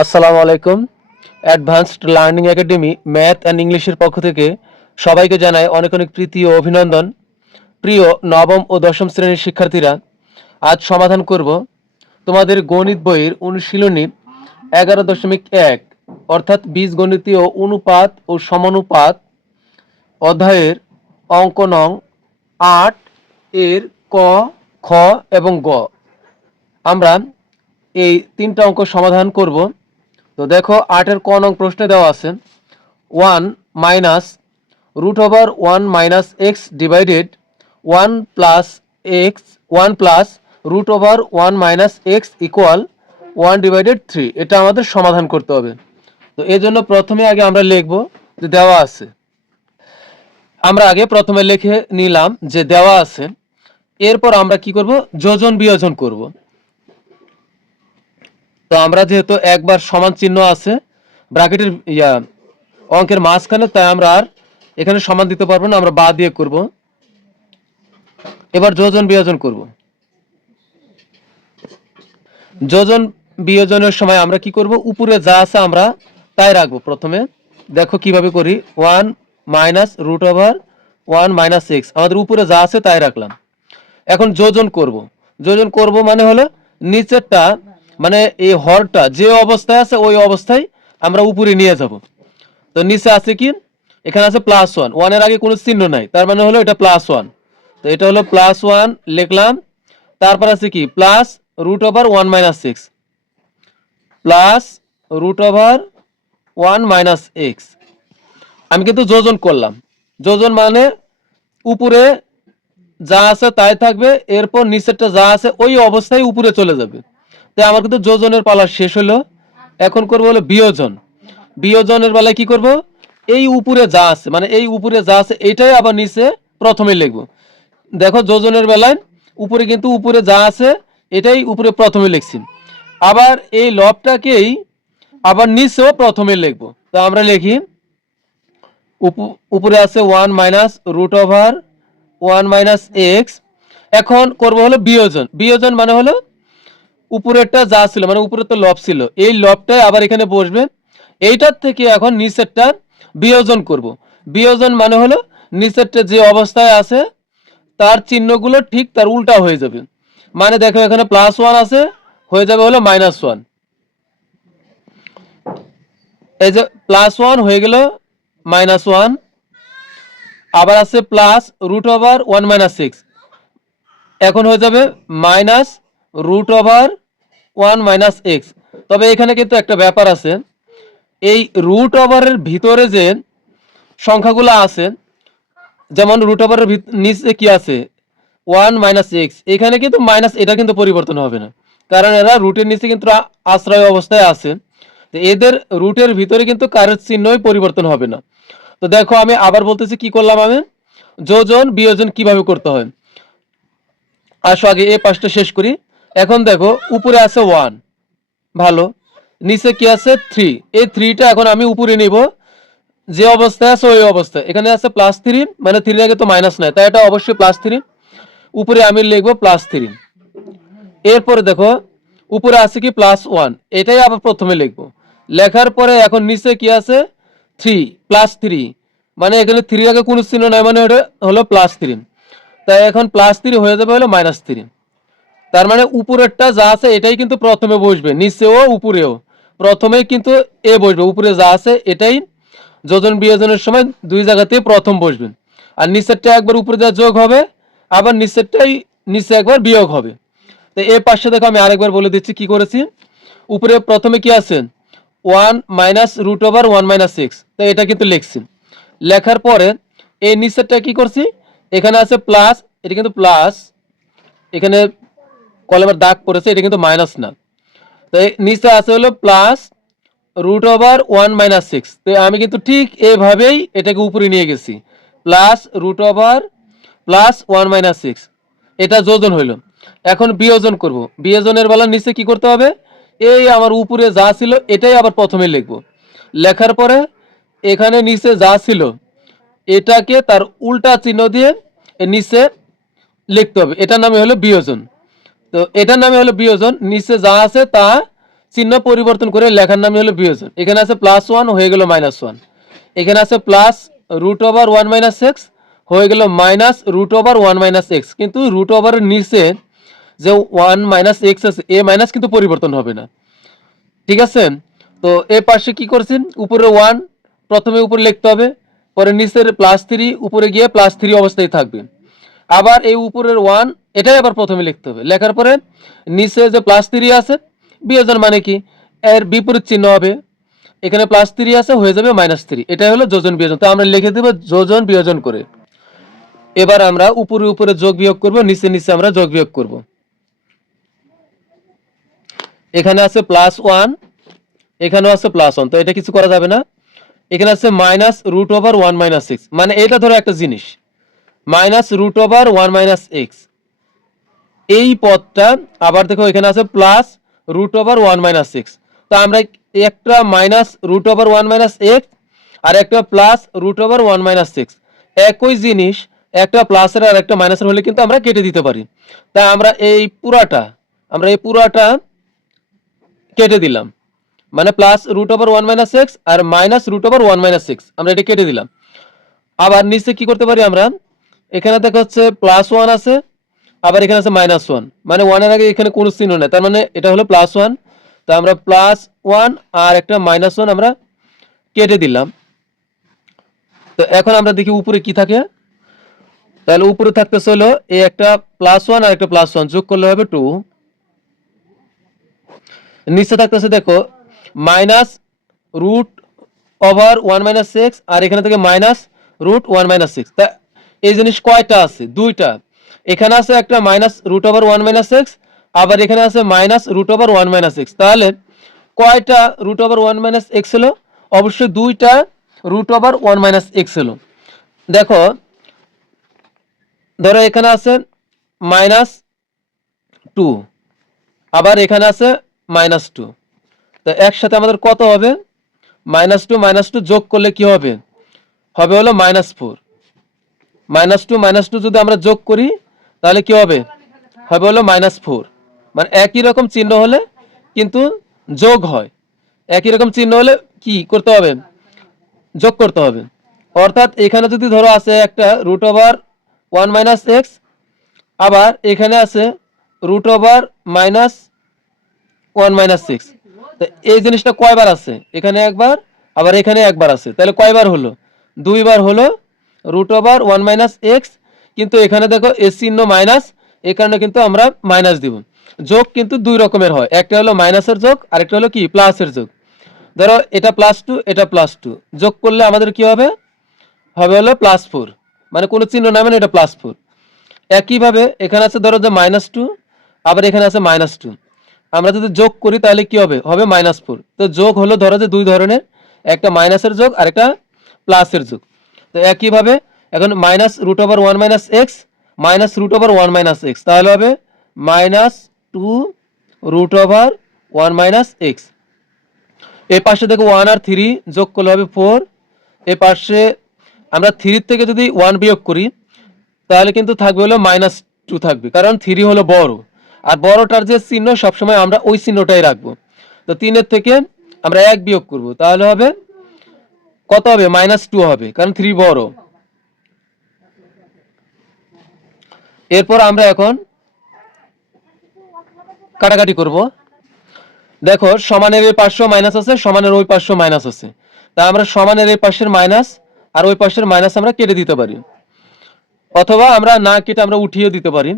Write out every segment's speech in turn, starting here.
আসসালামু আলাইকুম। Advanced learning academy math and ইংলিশের পক্ষ থেকে সবাইকে জানাই অনেক অনেক প্রীতি ও অভিনন্দন। প্রিয় নবম ও দশম শ্রেণীর শিক্ষার্থীরা, আজ সমাধান করব তোমাদের গণিত বইয়ের অনুশীলনী 11.1 অর্থাৎ বীজগণিতীয় অনুপাত ও সমানুপাত অধ্যায়ের অঙ্ক নং 8 এর ক, খ এবং গ। আমরা এই তিনটা অঙ্ক সমাধান করব। তো দেখো 8 এর ক নং প্রশ্নে দেওয়া আছে 1 minus root over 1 minus x divided 1 plus x 1 plus root over 1 minus x equal 1 divided 3। এটা আমাদের সমাধান করতে হবে। তো এই জন্য প্রথমে আগে আমরা লিখব যে দেওয়া আছে। আমরা আগে প্রথমে লিখে নিলাম যে দেওয়া আছে। এরপর আমরা কি করব, যোজন বিয়োজন করব। তো আমরা যেহেতু একবার সমান চিহ্ন আছে ব্র্যাকেটের অঙ্কের মাঝখানে, তাই আমরা আর এখানে সমান দিতে পারবো না, আমরা বা দিয়ে করব। এবার যোজন বিয়োজন করব। যোজন বিয়োজনের সময় আমরা কি করব, উপরে যা আছে আমরা তাই রাখবো। প্রথমে দেখো কিভাবে করি, 1 minus root over 1 minus x, আমাদের উপরে যা আছে তাই রাখলাম। এখন যোজন করব। যোজন করব মানে হলো নিচেরটা, মানে এই হরটা যে অবস্থায় আছে ওই অবস্থায় আমরা উপরে নিয়ে যাব। তো নিচে আছে কি, এখানে আছে +1, 1 এর আগে কোনো চিহ্ন নাই, তার মানে হলো এটা +1। তো এটা হলো +1 লিখলাম। তারপর আছে কি plus root over 1 minus x, plus root over 1 minus x. আমি কিন্তু যোজন করলাম। যোজন মানে উপরে যা আছে তাই থাকবে, এরপর নিচেরটা যা আছে ওই অবস্থায় উপরে চলে যাবে। তাই আমার কিন্তু যোজনের পালা শেষ হলো। এখন করব হলো বিয়োজন। বিয়োজনের বেলায় কি করব, এই উপরে যা আছে, মানে এই উপরে যা আছে এটাই আবার নিচে প্রথমে লিখব। দেখো যোজনের বেলায় উপরে কিন্তু উপরে যা আছে এটাই উপরে প্রথমে লিখছি, আবার এই লবটাকেই আবার নিচেও প্রথমে লিখব। তো আমরা লিখি উপরে আছে 1 minus root over 1 minus x. এখন করব হলো বিয়োজন। বিয়োজন মানে হলো উপরেরটা যা ছিল, মানে উপরে তো লব ছিল, এই লবটাই আবার এখানে বসবে। এইটার থেকে এখন নিচেরটা বিয়োজন করব। বিয়োজন মানে হলো নিচেরটা যে অবস্থায় আছে তার চিহ্নগুলো ঠিক তার উল্টা হয়ে যাবে। মানে দেখো এখানে +1 আছে, হয়ে যাবে হলো -1। এই যে +1 হয়ে গেল -1। আবার আছে plus root over 1 minus x, এখন হয়ে যাবে minus root over 1 minus x. তবে এখানে কিন্তু একটা ব্যাপার আছে, এই রুট ওভারের ভিতরে যে সংখ্যাগুলো আছে, যেমন রুট ওভারের নিচে কি আছে 1 মাইনাস এক্স, এখানে কিন্তু মাইনাস, এটা কিন্তু পরিবর্তন হবে না, কারণ এরা রুটের নিচে কিন্তু আশ্রয় অবস্থায় আছে। তো এদের রুটের ভিতরে কিন্তু কারের চিহ্নই পরিবর্তন হবে না। তো দেখো আমি আবার বলতেছি কি করলাম, আমি যোজন বিয়োজন কিভাবে করতে হয়। আসো আগে এই পাশটা শেষ করি। এখন দেখো উপরে আছে 1, ভালো, নিচে কি আছে 3, এই 3টা এখন আমি উপরে নিব, যে অবস্থায় আছে ওই অবস্থায়। এখানে আছে +3, মানে 3 আগে তো মাইনাস নাই, তাই এটা অবশ্যই +3। উপরে আমি লিখবো +3। এরপরে দেখো উপরে আছে কি +1, এটাই আবার প্রথমে লিখবো। লেখার পরে এখন নিচে কি আছে 3, +3, মানে এখানে 3 আগে কোনো চিহ্ন নাই, মানে এটা হলো +3। তাই এখন +3 হয়ে যাবে হলো -3। তার মানে উপরেরটা যা আছে এটাই কিন্তু প্রথমে বসবে, নিচেও উপরেও প্রথমেই কিন্তু এ বসবে। উপরে যা আছে এটাই যোজন বিয়োজনের সময় দুই জায়গাতেই প্রথম বসবে, আর নিচেরটা একবার উপরে যা যোগ হবে, আবার নিচেরটাই নিচে একবার বিয়োগ হবে। তো এই পাশে দেখো আমি আরেকবার বলে দিচ্ছি কি করেছি। উপরে প্রথমে কি আছে 1 minus root over 1 minus x, তো এটা কিন্তু লিখছি। লেখার পরে এই নিচেরটা কি করছি, এখানে আছে প্লাস, এটা কিন্তু প্লাস, এখানে কলমের দাগ পড়েছে, এটা কিন্তু মাইনাস না। তো নিচে আছে হলো plus root over 1 minus x. তো আমি কিন্তু ঠিক এইভাবেই এটাকে উপরে নিয়ে গেছি, plus root over plus 1 minus x. এটা যোজন হইল। এখন বিয়োজন করব। বিয়োজনের বেলা নিচে কি করতে হবে, এই আমার উপরে যা ছিল এটাই আবার প্রথমে লিখব। লেখার পরে এখানে নিচে যা ছিল এটাকে তার উল্টা চিহ্ন দিয়ে নিচে লিখতে হবে, এটার নামে হলো বিয়োজন। তো এটার নামে হলো বিয়োজন, নিচে যা আছে তা চিহ্ন পরিবর্তন করে লেখার নাম হলো বিয়োজন। এখানে আছে +1 হয়ে গেল -1, এখানে আছে +√1 - x হয়ে গেল -√1 - x, কিন্তু রুট ওভারের নিচে যে 1 - x আছে এ মাইনাস কিন্তু পরিবর্তন হবে না, ঠিক আছে। তো এ পাশে কি করছেন, উপরে 1 প্রথমে উপরে লিখতে হবে, পরে নিচের +3 উপরে গিয়ে +3 অবস্থায় থাকবে, আবার এই উপরের 1 এটাই আবার প্রথমে লিখতে হবে, লেখার পরে নিচে যে +3 আছে বিয়োজন মানে কি এর বিপরীত চিহ্ন হবে, এখানে +3 আছে হয়ে যাবে -3, এটাই হলো যোজন বিয়োজন। তো আমরা লিখে দেব যোজন বিয়োজন করে। এবার আমরা উপরে উপরে যোগ বিয়োগ করব, নিচে নিচে আমরা যোগ বিয়োগ করব। এখানে আছে +1, এখানেও আছে +1, তো এটা কিছু করা যাবে না। এখানে আছে -√1 - x, মানে এটা ধরো একটা জিনিস -√1 - x, এই পদটা আবার দেখো এখানে আছে +√1 - x। তো আমরা একটা -√1 - x আর একটা +√1 - x, একই জিনিস একটা প্লাসের আর একটা মাইনাসের হলে কিন্তু আমরা কেটে দিতে পারি। তা আমরা এই পুরাটা কেটে দিলাম, মানে +√1 - x আর -√1 - x, আমরা এটা কেটে দিলাম। আবার নিচে কি করতে পারি আমরা, এখানে দেখা হচ্ছে +1 আছে, আবার এখানে আছে -1, মানে 1 এর আগে এখানে কোনো চিহ্ন নেই, তার মানে এটা হলো +1। তো আমরা +1 আর একটা -1 আমরা কেটে দিলাম। তো এখন আমরা দেখি উপরে কি থাকে, তাহলে উপরে থাকতেছে হলো এই একটা +1 আর একটা +1 যোগ করলে হবে 2, নিচে থাকতেছে দেখো -√1 - x আর এখানে থেকে -√1 - x। তা এই জিনিস কয়টা আছে, দুইটা, এখানে আছে একটা -√1 - x, আবার এখানে আছে -√1 - x, তাহলে কয়টা √1 - x হলো, অবশ্যই দুইটা √1 - x হলো। দেখো ধরো এখানে আছে -2, আবার এখানে আছে -2, তো একসাথে আমাদের কত হবে, -2 যোগ করলে কি হবে, হবে হলো -4, -2 যদি আমরা যোগ করি তাহলে কি হবে, হবে হলো -4, মানে একই রকম চিহ্ন হলে কিন্তু যোগ হয়, একই রকম চিহ্ন হলে কি করতে হবে, যোগ করতে হবে। অর্থাৎ এখানে যদি ধরো আছে একটা √1 - x, আবার এখানে আছে √1 - x, তো এই জিনিসটা কয়বার আছে, এখানে একবার, আবার এখানে একবার আছে, তাহলে কয়বার হলো, দুইবার হলো √1 - x, কিন্তু এখানে দেখো এ চিহ্ন মাইনাস, এই কারণে কিন্তু আমরা মাইনাস দিব। যোগ কিন্তু দুই রকমের হয়, একটা হলো মাইনাসের যোগ আর একটা হলো কি প্লাসের যোগ। ধরো এটা +2 এটা +2 যোগ করলে আমাদের কি হবে, হবে হলো +4, মানে কোনো চিহ্ন নাই মানে এটা +4। একইভাবে এখানে আছে ধরো যে -2, আবার এখানে আছে -2, আমরা যদি যোগ করি তাহলে কি হবে, হবে -4। তো যোগ হলো ধরো যে দুই ধরনের, একটা মাইনাসের যোগ আর একটা প্লাসের যোগ। তো একইভাবে এখন -√1 - x -√1 - x, তাহলে হবে -2√1 - x। এই পাশে দেখো 1 আর 3 যোগ করলে হবে 4, এই পাশে আমরা 3 থেকে যদি 1 বিয়োগ করি তাহলে কিন্তু থাকবে হলো -2 থাকবে, কারণ 3 হলো বড়, আর বড়টার যে চিহ্ন সবসময় আমরা ওই চিহ্নটাই রাখবো। তো 3 থেকে আমরা 1 বিয়োগ করব, তাহলে হবে কত হবে, -2 হবে, কারণ 3 বড়। এরপর আমরা এখন কাটাকাটি করব। দেখো সমানের এই পাশে মাইনাস আছে, সমানের ওই পাশে মাইনাস আছে, তা আমরা সমানের এই পাশের মাইনাস আর ওই পাশের মাইনাস আমরা কেটে দিতে পারি, অথবা আমরা না কেটে আমরা উঠিয়ে দিতে পারি।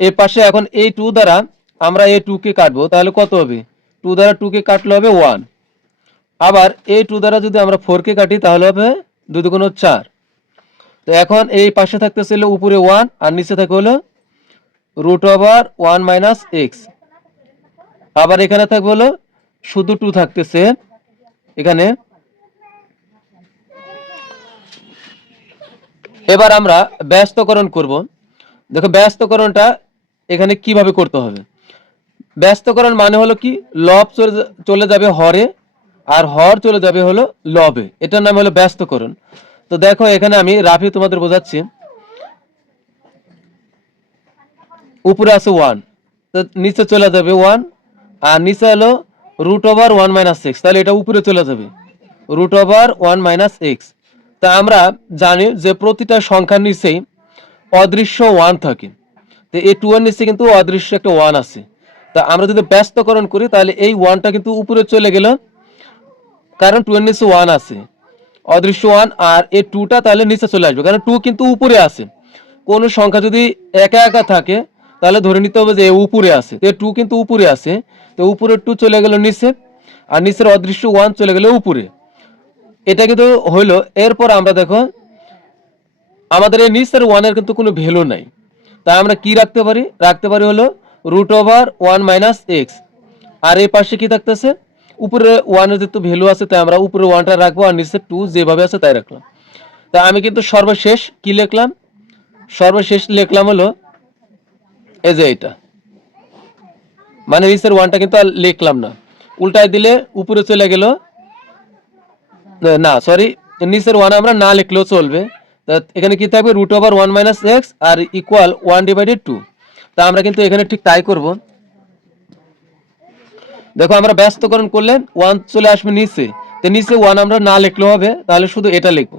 এই পাশে এখন এই 2 দ্বারা আমরা এই 2 কে কাটবো, তাহলে কত হবে, 2 দ্বারা 2 কে কাটলে হবে 1, আবার এই 2 দ্বারা যদি আমরা 4 কে কাটি তাহলে হবে 2 দুগুণ 4। তো এখন এই পাশে থাকতেছিল উপরে 1 আর নিচে থাকে হলো √1 - x, আবার এখানে থাকবে হলো শুধু 2 থাকতেছে এখানে। এবার আমরা ব্যস্তকরণ করব। দেখো ব্যস্তকরণটা এখানে কিভাবে করতে হবে, ব্যস্তকরণ মানে হলো কি, লব চলে যাবে হরে আর হর চলে যাবে হলো লবে, এটার নাম হলো ব্যস্তকরণ। তো দেখো এখানে আমি রাফি তোমাদের বোঝাচ্ছি, উপরে আছে 1, তো নিচে চলে যাবে 1, আর নিচে হলো রুট ওভার 1 মাইনাস এক্স, তাহলে এটা উপরে চলে যাবে রুট ওভার 1 মাইনাস এক্স। তা আমরা জানি যে প্রতিটা সংখ্যার নিচেই অদৃশ্য 1 থাকে, তো এই 2 এর নিচে কিন্তু অদৃশ্য একটা 1 আছে। তা আমরা যদি ব্যস্তকরণ করি তাহলে এই 1টা কিন্তু উপরে চলে গেল, কারণ 2 এর নিচে 1 আছে, অদৃশ্য 1, আর এই 2টা তাহলে নিচে চলে আসবে, কারণ 2 কিন্তু উপরে আছে। কোন সংখ্যা যদি একা একা থাকে তাহলে ধরে নিতে হবে যে উপরে আছে, তো 2 কিন্তু উপরে আছে, তো উপরের 2 চলে গেল নিচে, আর নিচের অদৃশ্য 1 চলে গেল উপরে। এটা কিন্তু হইলো। এরপর আমরা দেখো আমাদের এই নিচের 1 এর কিন্তু কোনো ভ্যালু নাই, তাই আমরা কি রাখতে পারি হলো রুট ওভার 1 মাইনাস এক্স। আর এই পাশে কি থাকতেছে, উপরে 1 এর যেহেতু ভ্যালু আছে তাই আমরা উপরে 1টা রাখবো, আর নিচে 2 যেভাবে আছে তাই রাখলাম। তা আমি কিন্তু সর্বশেষ কি লিখলাম, সর্বশেষ লিখলাম হলো এই যে এটা, মানে নিচের 1টা কিন্তু আর লিখলাম না, উল্টায় দিলে উপরে চলে গেল, না সরি, নিচের 1 আমরা না লিখলেও চলবে। তা এখানে কি থাকবে রুট ওভার 1 মাইনাস এক্স আর ইকুয়াল 1 ডিভাইডেড 2। তা আমরা কিন্তু এখানে ঠিক তাই করব। দেখো আমরা ব্যস্তকরণ করলে 1 চলে আসবে নিচে, তো নিচে 1 আমরা না লিখলেও হবে, তাহলে শুধু এটা লিখব,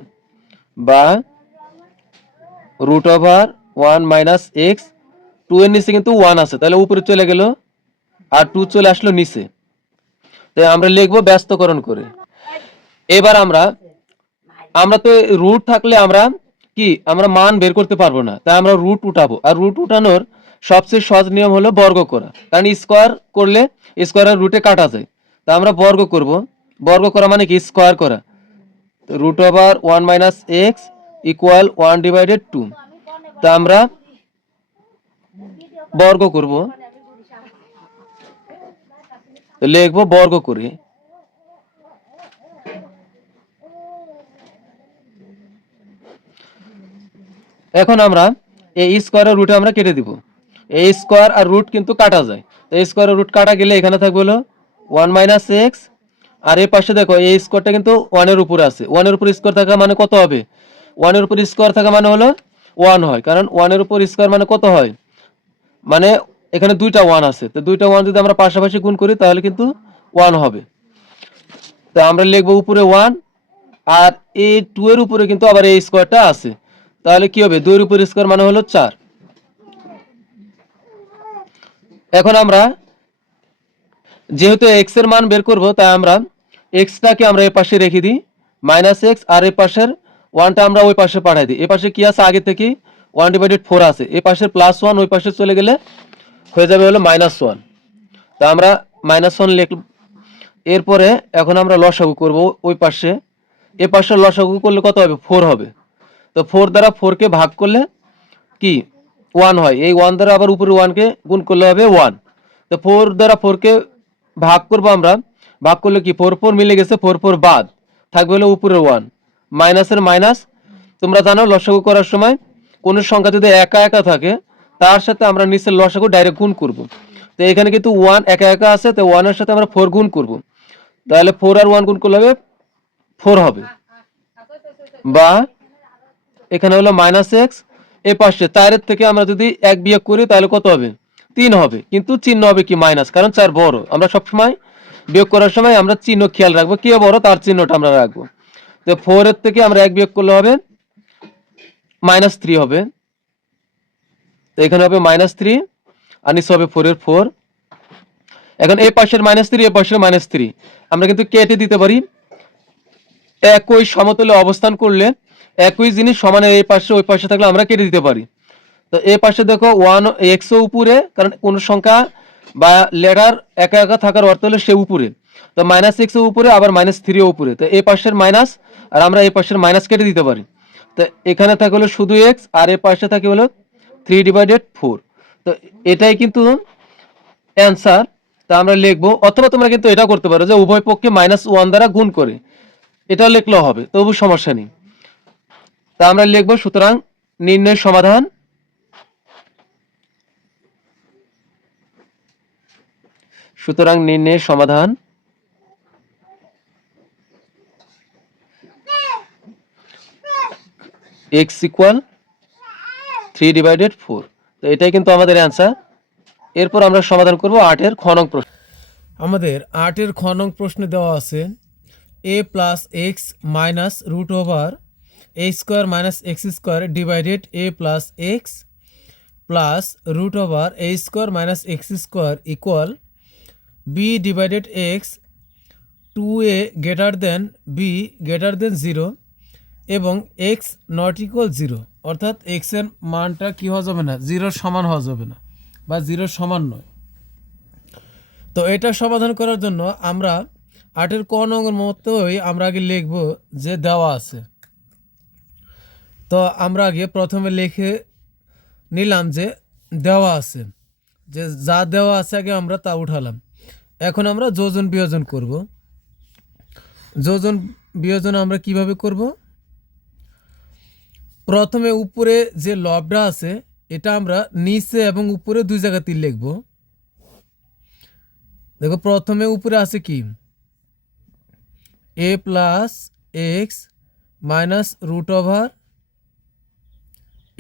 বা রুট ওভার 1 মাইনাস এক্স, 2 এর নিচে কিন্তু 1 আছে, তাহলে উপরে চলে গেল, আর 2 চলে আসলো নিচে, তাই আমরা লিখবো ব্যস্তকরণ করে। এবার আমরা তো রুট থাকলে আমরা মান বের করতে পারবো না, তাই আমরা রুট উঠাবো, আর রুট উঠানোর সবচেয়ে সহজ নিয়ম হলো বর্গ করা, কারণ স্কোয়ার করলে স্কোয়ারের রুটে কাটা যায়, তা আমরা বর্গ করব। বর্গ করা মানে কি স্কোয়ার করা, root over 1 minus x equal 1 divided 2। তা আমরা বর্গ করব, লিখবো বর্গ করে। এখন আমরা এই স্কোয়ারের রুটে আমরা কেটে দিব, এই স্কোয়ার আর রুট কিন্তু কাটা যায়, তো এই স্কোয়ারের রুট কাটা গেলে এখানে থাকবে হলো 1 মাইনাস এক্স, আর এই পাশে দেখো এই স্কোয়ারটা কিন্তু 1 এর উপরে আছে, 1 এর উপর স্কোয়ার থাকা মানে কত হবে, 1 এর উপর স্কোয়ার থাকা মানে হলো 1 হয়, কারণ 1 এর উপর স্কোয়ার মানে কত হয়, মানে এখানে দুইটা 1 আছে, তো দুইটা 1 যদি আমরা পাশাপাশি গুণ করি তাহলে কিন্তু 1 হবে। তো আমরা লিখবো উপরে 1, আর এই 2 এর উপরে কিন্তু আবার এই স্কোয়ারটা আছে, তাহলে কি হবে 2 এর উপর স্কোয়ার মানে হলো 4। এখন আমরা যেহেতু এক্স এর মান বের করব, তাই আমরা এক্সটাকে আমরা এই পাশে রেখে দিই মাইনাস এক্স, আর এই পাশের 1টা আমরা ওই পাশে পাঠাই দিই। এই পাশে কি আছে আগে থেকে 1 ডিভাইডেড 4 আছে, এই পাশের প্লাস 1 ওই পাশে চলে গেলে হয়ে যাবে হলো মাইনাস 1। তা আমরা মাইনাস 1 লিখ। এরপরে এখন আমরা লসাগু করব ওই পাশে, এই পাশে লসাগু করলে কত হবে 4 হবে, তো 4 দ্বারা 4 কে ভাগ করলে কি 1 হয়, এই 1 দ্বারা আবার উপরে 1 কে গুণ করলে হবে 1। তো 4 দ্বারা 4 কে ভাগ করব, আমরা ভাগ করলে কি 4 4 মিলে গেছে, 4 4 বাদ থাকবে হলো উপরে 1, মাইনাসের মাইনাস। তোমরা জানো লসাগু করার সময় কোন সংখ্যা যদি একা একা থাকে তার সাথে আমরা নিচের লসাগু ডাইরেক্ট গুণ করব, তো এখানে কিন্তু 1 একা একা আছে, তো 1 এর সাথে আমরা 4 গুণ করব, তাহলে 4 আর 1 গুণ করলে হবে 4 হবে, বা এখানে হলো মাইনাস এক্স, এই পাশে 4 এর থেকে আমরা যদি 1 বিয়োগ করি তাহলে কত হবে 3 হবে, কিন্তু চিহ্ন হবে কি মাইনাস, কারণ 4 বড়। আমরা সবসময় বিয়োগ করার সময় আমরা চিহ্ন খেয়াল রাখবো, কে বড় তার চিহ্নটা আমরা রাখবো। তো 4 এর থেকে আমরা 1 বিয়োগ করলে হবে -3 হবে, তো এখানে হবে -3, আর নিচে হবে 4 এর 4। এখন এই পাশের -3 এই পাশের -3 আমরা কিন্তু কেটে দিতে পারি, একই সমতলে অবস্থান করলে একই জিনিস সমানের এই পাশে ওই পাশে থাকলে আমরা কেটে দিতে পারি। তো এই পাশে দেখো 1 x উপরে, কারণ কোন সংখ্যা বা লেটার একা একা থাকার অর্থ হলো সে উপরে, তো -x উপরে আবার -3 উপরে, তো এই পাশের মাইনাস আর আমরা এই পাশের মাইনাস কেটে দিতে পারি। তো এখানে থাকে হলো শুধু x, আর এই পাশে থাকে হলো 3/4। তো এটাই কিন্তু অ্যান্সার। তা আমরা লিখবো, অথবা তোমরা কিন্তু এটা করতে পারো যে উভয় পক্ষে -1 দ্বারা গুণ করে, এটা লিখলেও হবে, তবু সমস্যা নেই। তা আমরা লিখবো সুতরাং নির্ণয় সমাধান, সুতরাং নির্ণয়ের সমাধান x ইকুয়াল 3/4। তো এটাই কিন্তু আমাদের অ্যান্সার। এরপর আমরা সমাধান করব 8 এর খ নং প্রশ্ন। আমাদের 8-এর খ নং প্রশ্নে দেওয়া আছে a plus x minus root over A square minus x square divided a plus x plus root over A square minus x square equal b divided x 2a greater than b greater than 0 এবং x not equal 0, অর্থাৎ এক্সের মানটা কী হওয়া যাবে না, 0-র সমান হওয়া যাবে না বা 0-র সমান নয়। তো এটা সমাধান করার জন্য আমরা 8-এর ক নংয়ের মতোই আমরা আগে লিখব যে দেওয়া আছে। তো আমরা আগে প্রথমে লিখে নিলাম যে দেওয়া আছে, যে যা দেওয়া আছে আগে আমরা তা উঠালাম। এখন আমরা যোজন বিয়োজন করব। যোজন বিয়োজন আমরা কিভাবে করব? প্রথমে উপরে যে লবটা আছে এটা আমরা নিচে এবং উপরে দুই জায়গাতেই লিখব। দেখো প্রথমে উপরে আছে কি, a plus x minus root over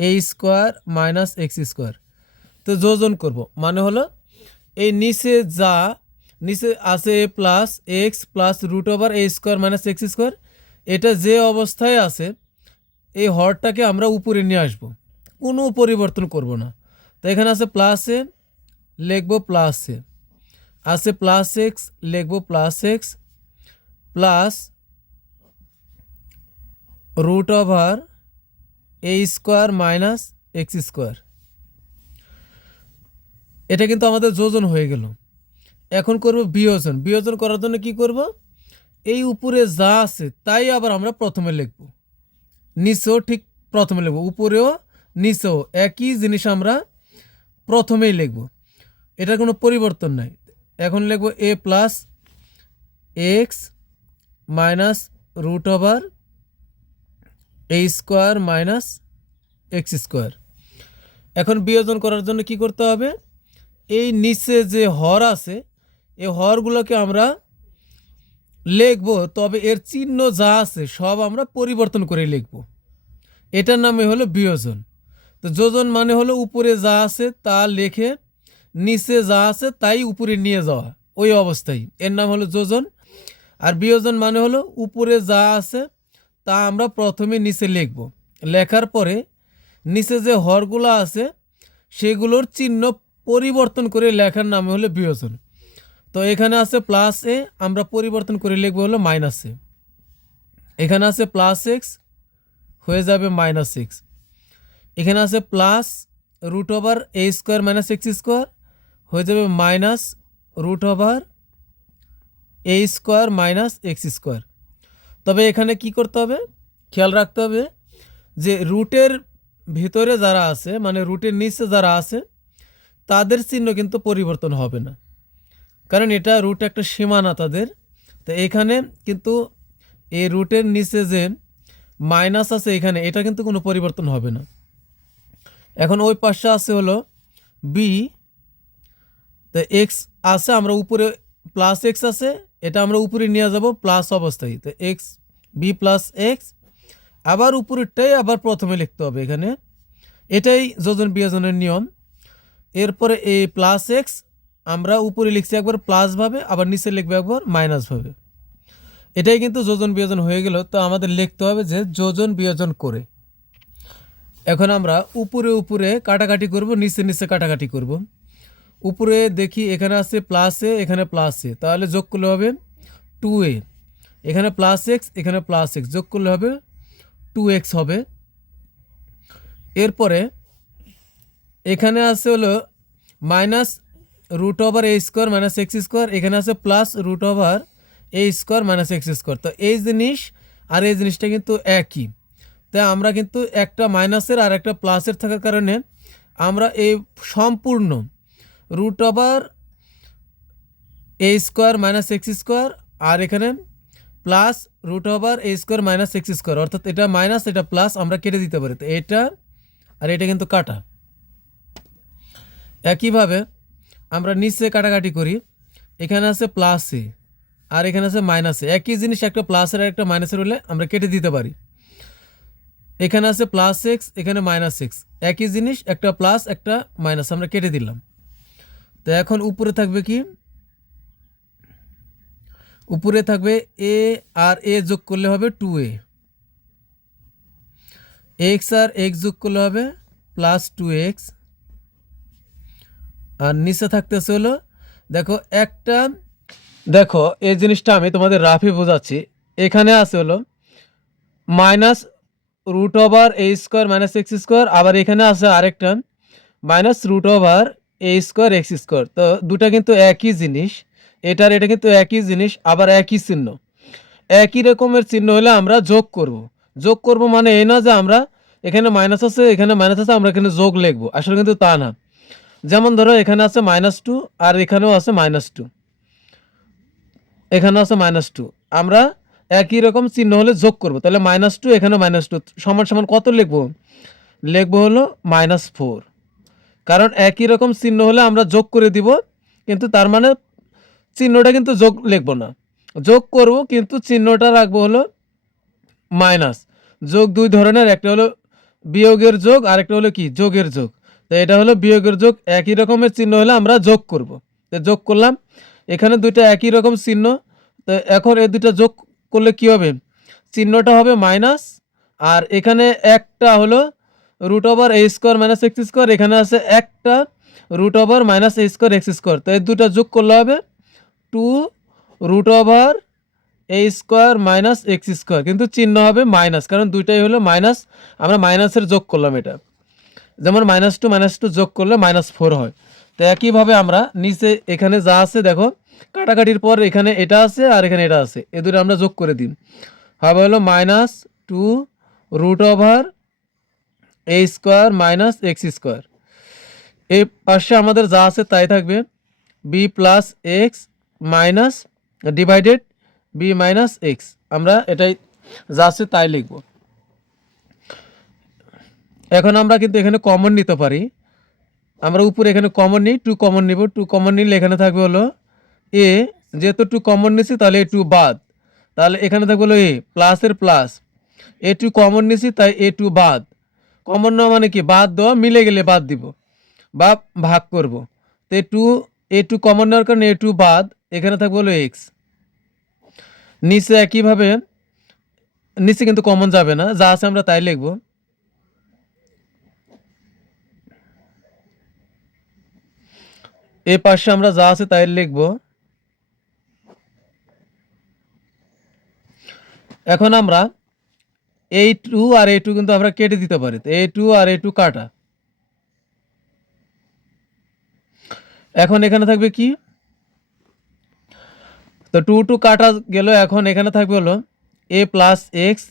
A square minus x square. তো যোজন করব মানে হলো এই নিচে আছে A plus x plus root over A square minus x square, এটা যে অবস্থায় আছে এই হরটাকে আমরা উপরে নিয়ে আসব, কোনো পরিবর্তন করব না। তো এখানে আছে প্লাস এ, লিখব প্লাস এ, আছে প্লাস এক্স, লিখব plus x plus root over এ স্কোয়ার মাইনাস এক্স স্কোয়ার। এটা কিন্তু আমাদের যোজন হয়ে গেল। এখন করব বিয়োজন। বিয়োজন করার জন্য কি করব, এই উপরে যা আছে তাই আবার আমরা প্রথমে লিখব, নিচেও ঠিক প্রথমে লিখব, উপরেও নিচেও একই জিনিস আমরা প্রথমেই লিখব, এটার কোনো পরিবর্তন নাই। এখন লিখব A plus x minus root over A square minus x square. এখন বিয়োজন করার জন্য কি করতে হবে, এই নিচে যে হর আছে এই হরগুলোকে আমরা লিখব, তবে এর চিহ্ন যা আছে সব আমরা পরিবর্তন করে লিখব, এটার নামে হলো বিয়োজন। তো যোজন মানে হলো উপরে যা আছে তা লিখে নিচে যা আছে তাই উপরে নিয়ে যাওয়া, ওই অবস্থায় এর নাম হলো যোজন। আর বিয়োজন মানে হলো উপরে যা আছে তা আমরা প্রথমে নিচে লিখব, লেখার পরে নিচে যে হরগুলো আছে সেগুলোর চিহ্ন পরিবর্তন করে লেখার নামে হলো বিয়োজন। তো এখানে আছে প্লাস এ, আমরা পরিবর্তন করে লিখব হলো মাইনাস এ। এখানে আছে প্লাস এক্স, হয়ে যাবে মাইনাস এক্স। এখানে আছে প্লাস রুট ওভার এ স্কোয়ার মাইনাস এক্স স্কোয়ার, হয়ে যাবে মাইনাস রুট ওভার এ স্কোয়ার মাইনাস এক্স স্কোয়ার। তবে এখানে কি করতে হবে, খেয়াল রাখতে হবে যে রুটের ভিতরে যারা আছে মানে রুটের নিচে যারা আছে তাদের চিহ্ন কিন্তু পরিবর্তন হবে না, কারণ এটা রুট একটা সীমানা তাদের। তো এখানে কিন্তু এই রুটের নিচে যে মাইনাস আছে এখানে, এটা কিন্তু কোনো পরিবর্তন হবে না। এখন ওই পাশে আছে হলো বি, তো এক্স আছে, আমরা উপরে প্লাস এক্স আছে, এটা আমরা উপরে নিয়ে যাব প্লাস অবস্থায়। তো এক্স বি প্লাস এক্স, আবার উপরেরটাই আবার প্রথমে লিখতে হবে এখানে, এটাই যোজন বিয়োজনের নিয়ম। এরপরে এই প্লাস এক্স আমরা উপরে লিখছি একবার প্লাস ভাবে, আবার নিচে লিখবো একবার মাইনাস ভাবে, এটাই কিন্তু যোজন বিয়োজন হয়ে গেল। তো আমাদের লিখতে হবে যে যোজন বিয়োজন করে। এখন আমরা উপরে উপরে কাটাকাটি করব, নিচে নিচে কাটাকাটি করব। উপরে দেখি এখানে আছে প্লাস এ, এখানে প্লাস এ, তাহলে যোগ করলে হবে 2a, এখানে প্লাস এক্স, এখানে প্লাস এক্স, যোগ করলে হবে 2x হবে। এরপরে এখানে আছে হলো মাইনাস রুট ওভার এ স্কোয়ার মাইনাস এক্স স্কোয়ার, এখানে আছে প্লাস রুট ওভার এ স্কোয়ার মাইনাস এক্স স্কোয়ার। তো এই জিনিস আর এই জিনিসটা কিন্তু একই, তাই আমরা কিন্তু একটা মাইনাসের আর একটা প্লাসের থাকার কারণে আমরা এই সম্পূর্ণ রুট ওভার এ স্কোয়ার মাইনাস এক্স স্কোয়ার আর এখানে প্লাস রুট ওভার এ স্কোয়ার মাইনাস এক্স স্কোয়ার, অর্থাৎ এটা মাইনাস এটা প্লাস আমরা কেটে দিতে পারি। তো এটা আর এটা কিন্তু কাটা। একইভাবে আমরা নিচে কাটাকাটি করি, এখানে আছে প্লাস এ আর এখানে আছে মাইনাস এ, একই জিনিস একটা প্লাসের আর একটা মাইনাসের হলে আমরা কেটে দিতে পারি। এখানে আছে প্লাস এক্স, এখানে মাইনাস এক্স, একই জিনিস একটা প্লাস একটা মাইনাস আমরা কেটে দিলাম। তো এখন উপরে থাকবে কি উপরে থাকবে এ আর এ যোগ করলে হবে 2a, এক্স আর এক্স যোগ করলে হবে প্লাস 2x, আর নিচে থাকতেছে হলো দেখো একটা, দেখো এই জিনিসটা আমি তোমাদের রাফি বোঝাচ্ছি। এখানে আছে হলো মাইনাস রুট ওভার এ স্কোয়ার মাইনাস এক্স স্কোয়ার, আবার এখানে আছে আরেকটা মাইনাস রুট ওভার এ স্কোয়ার এক্স স্কোয়ার। তো দুটা কিন্তু একই জিনিস, এটার এটা কিন্তু একই জিনিস, আবার একই চিহ্ন। একই রকমের চিহ্ন হলে আমরা যোগ করব। যোগ করব মানে এই না যে আমরা এখানে মাইনাস আছে এখানে মাইনাস আছে আমরা এখানে যোগ লিখবো, আসলে কিন্তু তা না। যেমন ধরো এখানে আছে -2 আর এখানেও আছে -2, এখানে আছে -2, আমরা একই রকম চিহ্ন হলে যোগ করব, তাহলে -2 এখানে -2 সমান সমান কত লিখবো? লিখবো হলো -4, কারণ একই রকম চিহ্ন হলে আমরা যোগ করে দিব, কিন্তু তার মানে চিহ্নটা কিন্তু যোগ লিখবো না, যোগ করব কিন্তু চিহ্নটা রাখবো হলো মাইনাস। যোগ দুই ধরনের, একটা হলো বিয়োগের যোগ আর একটা হলো কি যোগের যোগ। তো এটা হলো বিয়োগের যোগ, একই রকমের চিহ্ন হলে আমরা যোগ করব। তো যোগ করলাম, এখানে দুইটা একই রকম চিহ্ন, তো এখন এই দুইটা যোগ করলে কি হবে? চিহ্নটা হবে মাইনাস, আর এখানে একটা হলো রুট ওভার এ স্কোয়ার মাইনাস এক্স স্কোয়ার, এখানে আছে একটা রুট ওভার মাইনাস এ স্কোয়ার এক্স স্কোয়ার। তো এই দুটা যোগ করলে হবে 2 রুট ওভার এ স্কোয়ার মাইনাস এক্স স্কোয়ার, কিন্তু চিহ্ন হবে মাইনাস, কারণ দুইটাই হলো মাইনাস, আমরা মাইনাসের যোগ করলাম। এটা যেমন -2 যোগ করলে -4 হয়। তো একইভাবে আমরা নিচে এখানে যা আছে দেখো, কাটাকাটির পর এখানে এটা আছে আর এখানে এটা আছে, এ দুটো আমরা যোগ করে দিই, হবে হলো -2 রুট ওভার এ স্কোয়ার মাইনাস এক্স স্কোয়ার। এই পাশে আমাদের যা আছে তাই থাকবে, b plus x minus divided b minus x, আমরা এটাই যা আছে তাই লিখব। এখন আমরা কিন্তু এখানে কমন নিতে পারি, আমরা উপরে এখানে কমন নিই, 2 কমন নিব, 2 কমন নিলে এখানে থাকবে হলো এ, যেহেতু 2 কমন নিছি তাহলে এ 2 বাদ, তাহলে এখানে থাকবে হলো এ প্লাসের প্লাস, এ 2 কমন নিছি তাই এ 2 বাদ, কমন নেওয়া মানে কি বাদ দেওয়া, মিলে গেলে বাদ দিব বা ভাগ করব। তো এ 2 কমন নেওয়ার কারণে এ 2 বাদ, এখানে থাকবে হলো এক্স। নিচে একইভাবে, নিচে কিন্তু কমন যাবে না, যা আছে আমরা তাই লিখব। এ পাশে আমরা যা আছে তাই লিখব। এখন আমরা a2 আর a2 কিন্তু আমরা কেটে দিতে পারি, তো a2 আর a2 কাটা। এখন এখানে থাকবে কি, তো 2 2 কাটা গেল, এখন এখানে থাকবে হলো a প্লাস এক্স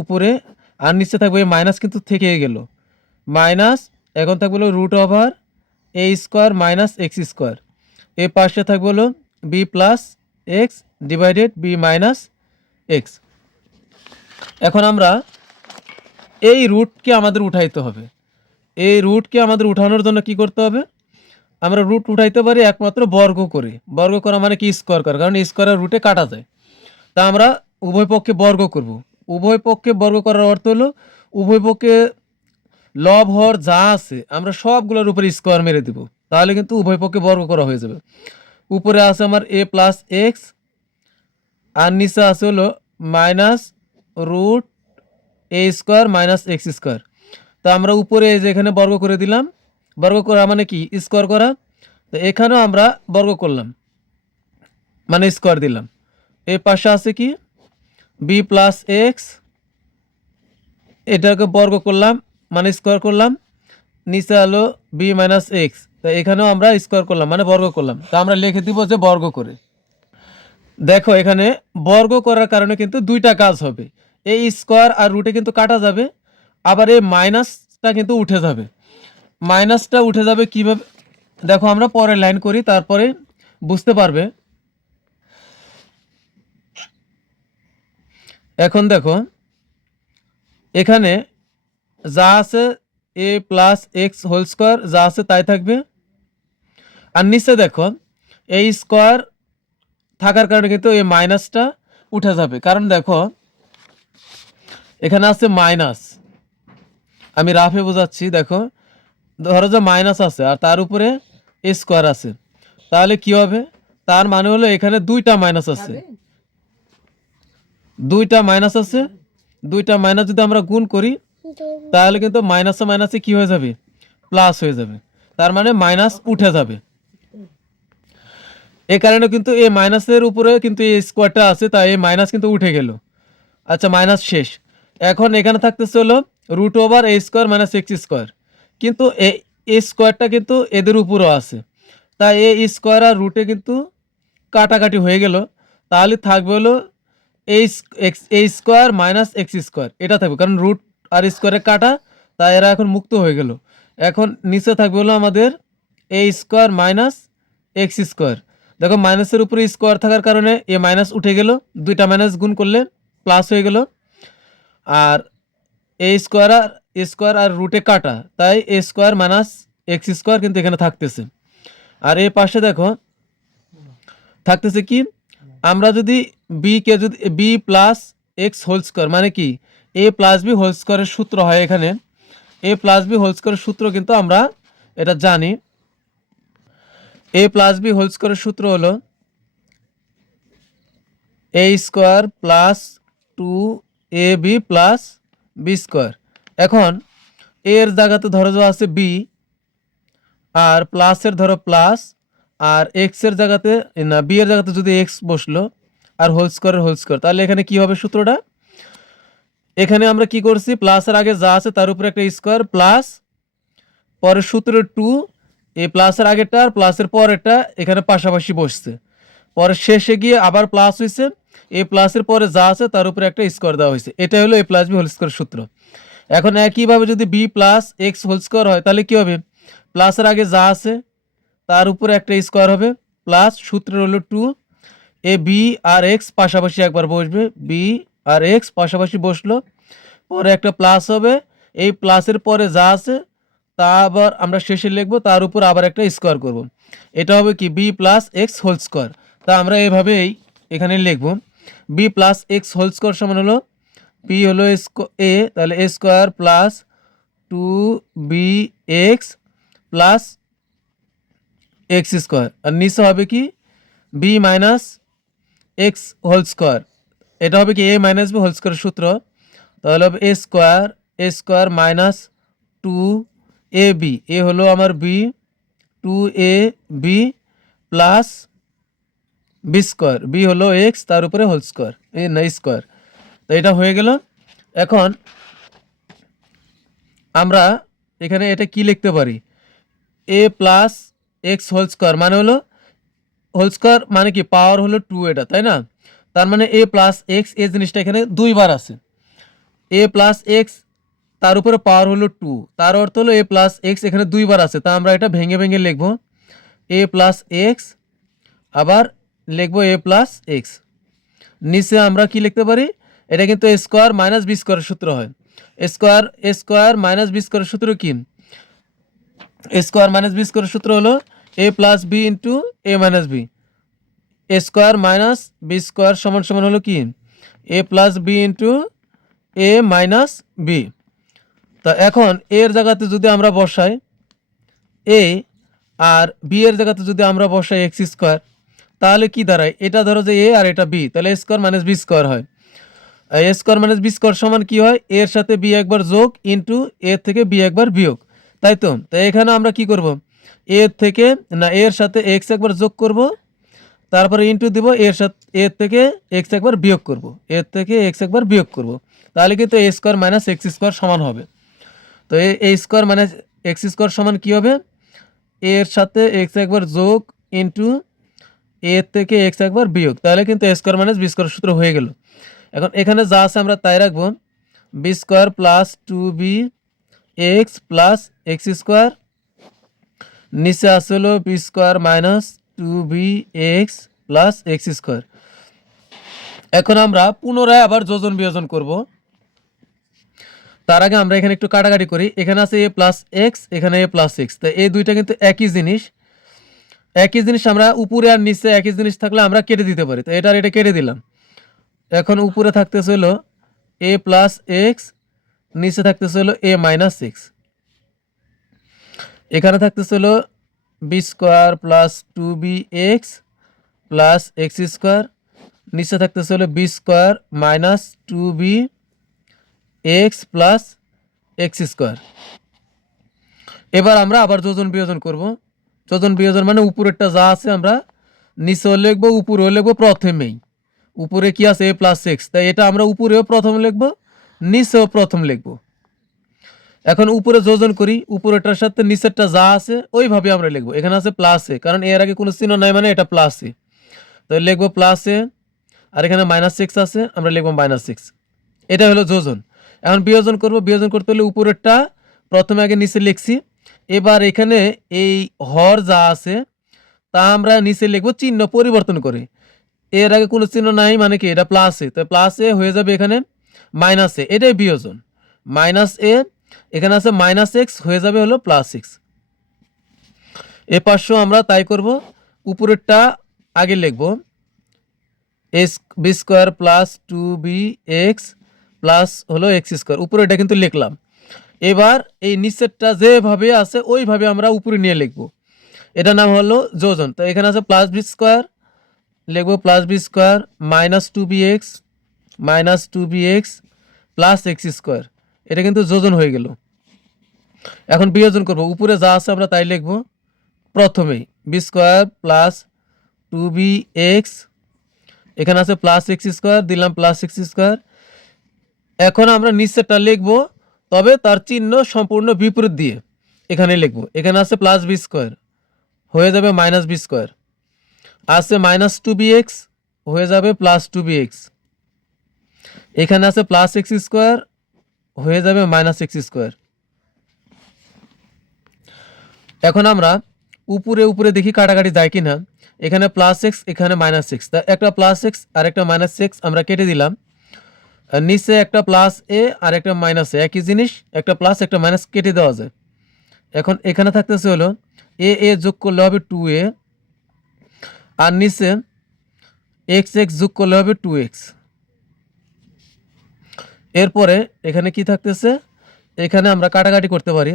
উপরে, আর নিচে থাকবে মাইনাস কিন্তু থেকে গেল মাইনাস, এখন থাকবে হলো রুট ওভার এ স্কোয়ার মাইনাস এক্স স্কোয়ার, এ পাশে থাকবে হলো b plus x divided b minus x. এখন আমরা এই রুটকে আমাদের উঠাইতে হবে, এই রুটকে আমাদের উঠানোর জন্য কি করতে হবে? আমরা রুট উঠাইতে পারি একমাত্র বর্গ করে, বর্গ করা মানে কি স্কোয়ার করা, কারণ স্কোয়ারের রুটে কাটা যায়। তা আমরা উভয় পক্ষে বর্গ করব, উভয় পক্ষে বর্গ করার অর্থ হলো উভয় পক্ষে লব হর যা আছে আমরা সবগুলোর উপরে স্কোয়ার মেরে দিব, তাহলে কিন্তু উভয় পক্ষে বর্গ করা হয়ে যাবে। উপরে আছে আমার এ প্লাস এক্স, আর নিচে আছে হলো মাইনাস রুট এ স্কোয়ার মাইনাস এক্স স্কোয়ার। তো আমরা উপরে যেখানে বর্গ করে দিলাম, বর্গ করা মানে কি স্কোয়ার করা, তো এখানেও আমরা বর্গ করলাম মানে স্কোয়ার দিলাম। এই পাশে আছে কি বি প্লাস এক্স, এটাকে বর্গ করলাম মানে স্কোয়ার করলাম, নিচে হলো বি মাইনাস এক্স, তো এখানেও আমরা স্কোয়ার করলাম মানে বর্গ করলাম, তো আমরা লিখে দিব যে বর্গ করে। দেখো এখানে বর্গ করার কারণে কিন্তু দুইটা কাজ হবে, এই স্কোয়ার আর রুটে কিন্তু কাটা যাবে, আবার এই মাইনাসটা কিন্তু উঠে যাবে। মাইনাসটা উঠে যাবে কিভাবে দেখো, আমরা পরের লাইন করি তারপরে বুঝতে পারবে। এখন দেখো এখানে যা আছে A plus x whole square যা আছে তাই থাকবে, আর নিচে দেখো এই স্কোয়ার থাকার কারণে কিন্তু এই মাইনাসটা উঠে যাবে, কারণ দেখো এখানে আছে মাইনাস, আমি রাফে বোঝাচ্ছি। দেখো ধরো যে মাইনাস আছে আর তার উপরে স্কোয়ার আছে, তাহলে কি হবে? তার মানে হলো এখানে দুইটা মাইনাস আছে, দুইটা মাইনাস আছে, দুইটা মাইনাস যদি আমরা গুণ করি তাহলে কিন্তু মাইনাসে মাইনাসে কি হয়ে যাবে, প্লাস হয়ে যাবে, তার মানে মাইনাস উঠে যাবে। এই কারণে কিন্তু এই মাইনাসের উপরে কিন্তু এই স্কোয়ারটা আছে, তাই এই মাইনাস কিন্তু উঠে গেল। আচ্ছা, মাইনাস শেষ। এখন এখানে থাকতেছে হলো রুট ওভার এ স্কোয়ার মাইনাস এক্স স্কোয়ার, কিন্তু এই স্কোয়ারটা কিন্তু এদের উপরও আছে, তাই এ স্কোয়ার আর রুটে কিন্তু কাটাকাটি হয়ে গেল। তাহলে থাকবে হলো এ স্কোয়ার মাইনাস এক্স স্কোয়ার, এটা থাকবে, কারণ রুট আর স্কোয়ারে কাটা, তাই এরা এখন মুক্ত হয়ে গেল। এখন নিচে থাকবে হলো আমাদের এ স্কোয়ার মাইনাস এক্স স্কোয়ার। দেখো মাইনাসের উপরে স্কোয়ার থাকার কারণে এ মাইনাস উঠে গেল, দুইটা মাইনাস গুণ করলে প্লাস হয়ে গেল। আর স্কোয়ার আর রুটে কাটা, তাই এ স্কোয়ার মাইনাস এক্স স্কোয়ার কিন্তু এখানে থাকতেছে। আর এই পাশে দেখো থাকতেছে কি, আমরা যদি b plus x whole square, মানে কি এ প্লাস বি হোল স্কোয়ারের সূত্র হয়, এখানে এ প্লাস বি হোল স্কোয়ারের সূত্র কিন্তু আমরা এটা জানি। এ প্লাস বি হোল স্কোয়ারের সূত্র হলো এ square plus two A B plus B square. এখন এর জায়গাতে ধরো যে আছে বি, আর প্লাসের ধরো প্লাস, আর এক্সের জায়গাতে না, বি এর জায়গাতে যদি এক্স বসলো আর হোল স্কোয়ার, তাহলে এখানে কি হবে সূত্রটা, এখানে আমরা কি করছি, প্লাসের আগে যা আছে তার উপরে একটা স্কোয়ার প্লাস পরের সূত্রের টু, এই প্লাসের আগেরটা আর প্লাসের পরেরটা এখানে পাশাপাশি বসছে, পরে শেষে গিয়ে আবার প্লাস হয়েছে, এ প্লাসের পরে যা আছে তার উপরে একটা স্কোয়ার দেওয়া হয়েছে, এটা হলো a plus b whole square সূত্র। এখন একইভাবে যদি b plus x whole square হয় তাহলে কি হবে, প্লাসের আগে যা আছে তার উপরে একটা স্কোয়ার হবে প্লাস সূত্রের হলো two, A B R x পাশাপাশি একবার বসবে, বি আর এক্স পাশাপাশি বসলো, পরে একটা প্লাস হবে, এই প্লাসের পরে যা আছে তা আবার আমরা শেষে লিখবো, তার উপর আবার একটা স্কোয়ার করব, এটা হবে কি B plus x whole square. তা আমরা এভাবেই এখানে লিখবো, B plus x whole square সমান হলো পি হলো এ, তাহলে A square plus two B x plus x square, আর নিচে হবে কি B minus X whole square, এটা হবে কি A minus B whole square সূত্র, তাহলে হবে A square minus two A B, A হলো আমার B, two A B plus B square, B হলো এক্স তার উপরে হোল স্কোয়ার, এই না স্কোয়ার, তো এটা হয়ে গেল। এখন আমরা এখানে এটা কি লিখতে পারি, এ প্লাস এক্স হোল স্কোয়ার মানে হলো হোল স্কোয়ার মানে কি পাওয়ার হলো টু, এটা তাই না, তার মানে এ প্লাস এক্স এই জিনিসটা এখানে দুইবার আছে, এ প্লাস এক্স তার উপরে পাওয়ার হলো টু, তার অর্থ হলো এ প্লাস এক্স এখানে দুইবার আছে, তা আমরা এটা ভেঙে ভেঙে লিখবো, এ প্লাস এক্স আবার লিখবো এ প্লাস এক্স, নিচে আমরা কি লিখতে পারি, এটা কিন্তু এ স্কোয়ার মাইনাস বি স্কোয়ারের সূত্র হয়, এ স্কোয়ার মাইনাস বি স্কোয়ারের সূত্র কি, এ স্কোয়ার মাইনাস বি স্কোয়ারের সূত্র হলো a plus B into A minus B, A square minus B square সমান সমান হলো কি এ প্লাস বি ইন্টু এ মাইনাস বি। তা এখন এর জায়গাতে যদি আমরা বসাই এ, আর বি এর জায়গাতে যদি আমরা বসাই এক্স স্কোয়ার, তাহলে কি দাঁড়ায়, এটা ধরো যে এ আর এটা বি, তাহলে A square minus B square হয়, এ স্কোয়ার মাইনাস বি স্কোয়ার সমান কি হয়, এর সাথে বি একবার যোগ ইন্টু এর থেকে বি একবার বিয়োগ, তাই তো। তাই এখানে আমরা কি করব, এর থেকে না এর সাথে এক্স একবার যোগ করব, তারপরে ইন্টু দিব এর থেকে এক্স একবার বিয়োগ করব, এর থেকে এক্স একবার বিয়োগ করব, তাহলে কিন্তু এ স্কোয়ার মাইনাস এক্স স্কোয়ার সমান হবে। তো এ স্কোয়ার মাইনাস এক্স স্কোয়ার সমান কী হবে, এর সাথে এক্স একবার যোগ ইন্টু এর থেকে এক্স একবার বিয়োগ, তাহলে কিন্তু এ স্কোয়ার মাইনাস বি স্কোয়ার সূত্র হয়ে গেল। এখন এখানে যা আছে আমরা তাই রাখবো, b square plus two B x plus x square, নিচে আসে হলো b square minus two B x plus x square. এখন আমরা পুনরায় আবার যোজন বিয়োজন করব, তার আগে আমরা এখানে একটু কাটাকাটি করি, এখানে আছে এ প্লাস এক্স, এখানে এ প্লাস এক্স, তাই এই দুইটা কিন্তু একই জিনিস আমরা উপরে আর নিচে একই জিনিস থাকলে আমরা কেটে দিতে পারি, তো এটা কেটে দিলাম। এখন উপরে থাকতেছে হলো এ প্লাস এক্স, নিচে থাকতেছে হলো এ মাইনাস এক্স, এখানে থাকতেছে হলো b square plus two B x plus x square, নিচে থাকতেছে হলো b square minus 2bx plus x square. এবার আমরা আবার যোজন বিয়োজন করব। যোজন বিয়োজন মানে উপরেরটা যা আছে আমরা নিচেও লিখবো, উপরেও লিখবো প্রথমেই। উপরে কি আছে এ প্লাস এক্স, তাই এটা আমরা উপরেও প্রথম লিখবো, নিচেও প্রথম লিখবো। এখন উপরে যোজন করি, উপরেরটার সাথে নিচেরটা যা আছে ওইভাবে আমরা লিখবো। এখানে আছে প্লাস এ, কারণ এর আগে কোনো চিহ্ন নাই মানে এটা প্লাস এ, তাই লিখবো প্লাস এ। আর এখানে মাইনাস সিক্স আছে, আমরা লিখবো মাইনাস সিক্স। এটা হলো যোজন। এখন বিয়োজন করব, বিয়োজন করতে হলে উপরেরটা প্রথমে আগে নিচে লিখছি। এবার এখানে এই হর যা আছে তা আমরা নিচে লিখবো চিহ্ন পরিবর্তন করে। এর আগে কোনো চিহ্ন নাই মানে কি এটা প্লাস এ, তো প্লাস এ হয়ে যাবে এখানে মাইনাস এ, এটাই বিয়োজন। মাইনাস এ, এখানে আছে মাইনাস এক্স, হয়ে যাবে হলো প্লাস সিক্স। এ পাশও আমরা তাই করব, উপরেরটা আগে লিখবো এস b square plus 2bx plus হলো এক্স স্কোয়ার, উপরে এটা কিন্তু লিখলাম। এবার এই নিচেরটা যেভাবে আছে ওইভাবে আমরা উপরে নিয়ে লিখবো, এটা নাম হলো যোজন। তো এখানে আছে প্লাস বি স্কোয়ার, লিখবো plus B square minus 2bx plus x square, এটা কিন্তু যোজন হয়ে গেল। এখন বিয়োজন করব, উপরে যা আছে আমরা তাই লিখবো। প্রথমেই বি স্কোয়ার প্লাস 2bx, এখানে আছে প্লাস এক্স স্কোয়ার, দিলাম প্লাস এক্স স্কোয়ার। এখন আমরা নিচেরটা লিখবো, তবে তার চিহ্ন সম্পূর্ণ বিপরীত দিয়ে এখানে লিখবো। এখানে আছে প্লাস বি স্কোয়ার, হয়ে যাবে মাইনাস বি স্কোয়ার। আছে মাইনাস 2bx, হয়ে যাবে প্লাস 2bx। এখানে আছে প্লাস এক্স স্কোয়ার, হয়ে যাবে মাইনাস এক্স স্কোয়ার। এখন আমরা উপরে উপরে দেখি কাটাকাটি যায় কিনা। এখানে প্লাস এক্স, এখানে মাইনাস এক্স, তা একটা প্লাস এক্স আর একটা মাইনাস এক্স আমরা কেটে দিলাম। আর নিচে একটা প্লাস এ আর একটা মাইনাস এ, একই জিনিস, একটা প্লাস একটা মাইনাস কেটে দেওয়া যায়। এখন এখানে থাকতেছে হলো এ এ যোগ করলে হবে 2a, আর নিচে এক্স এক্স যোগ করলে হবে 2x। এরপরে এখানে কি থাকতেছে, এখানে আমরা কাটাকাটি করতে পারি।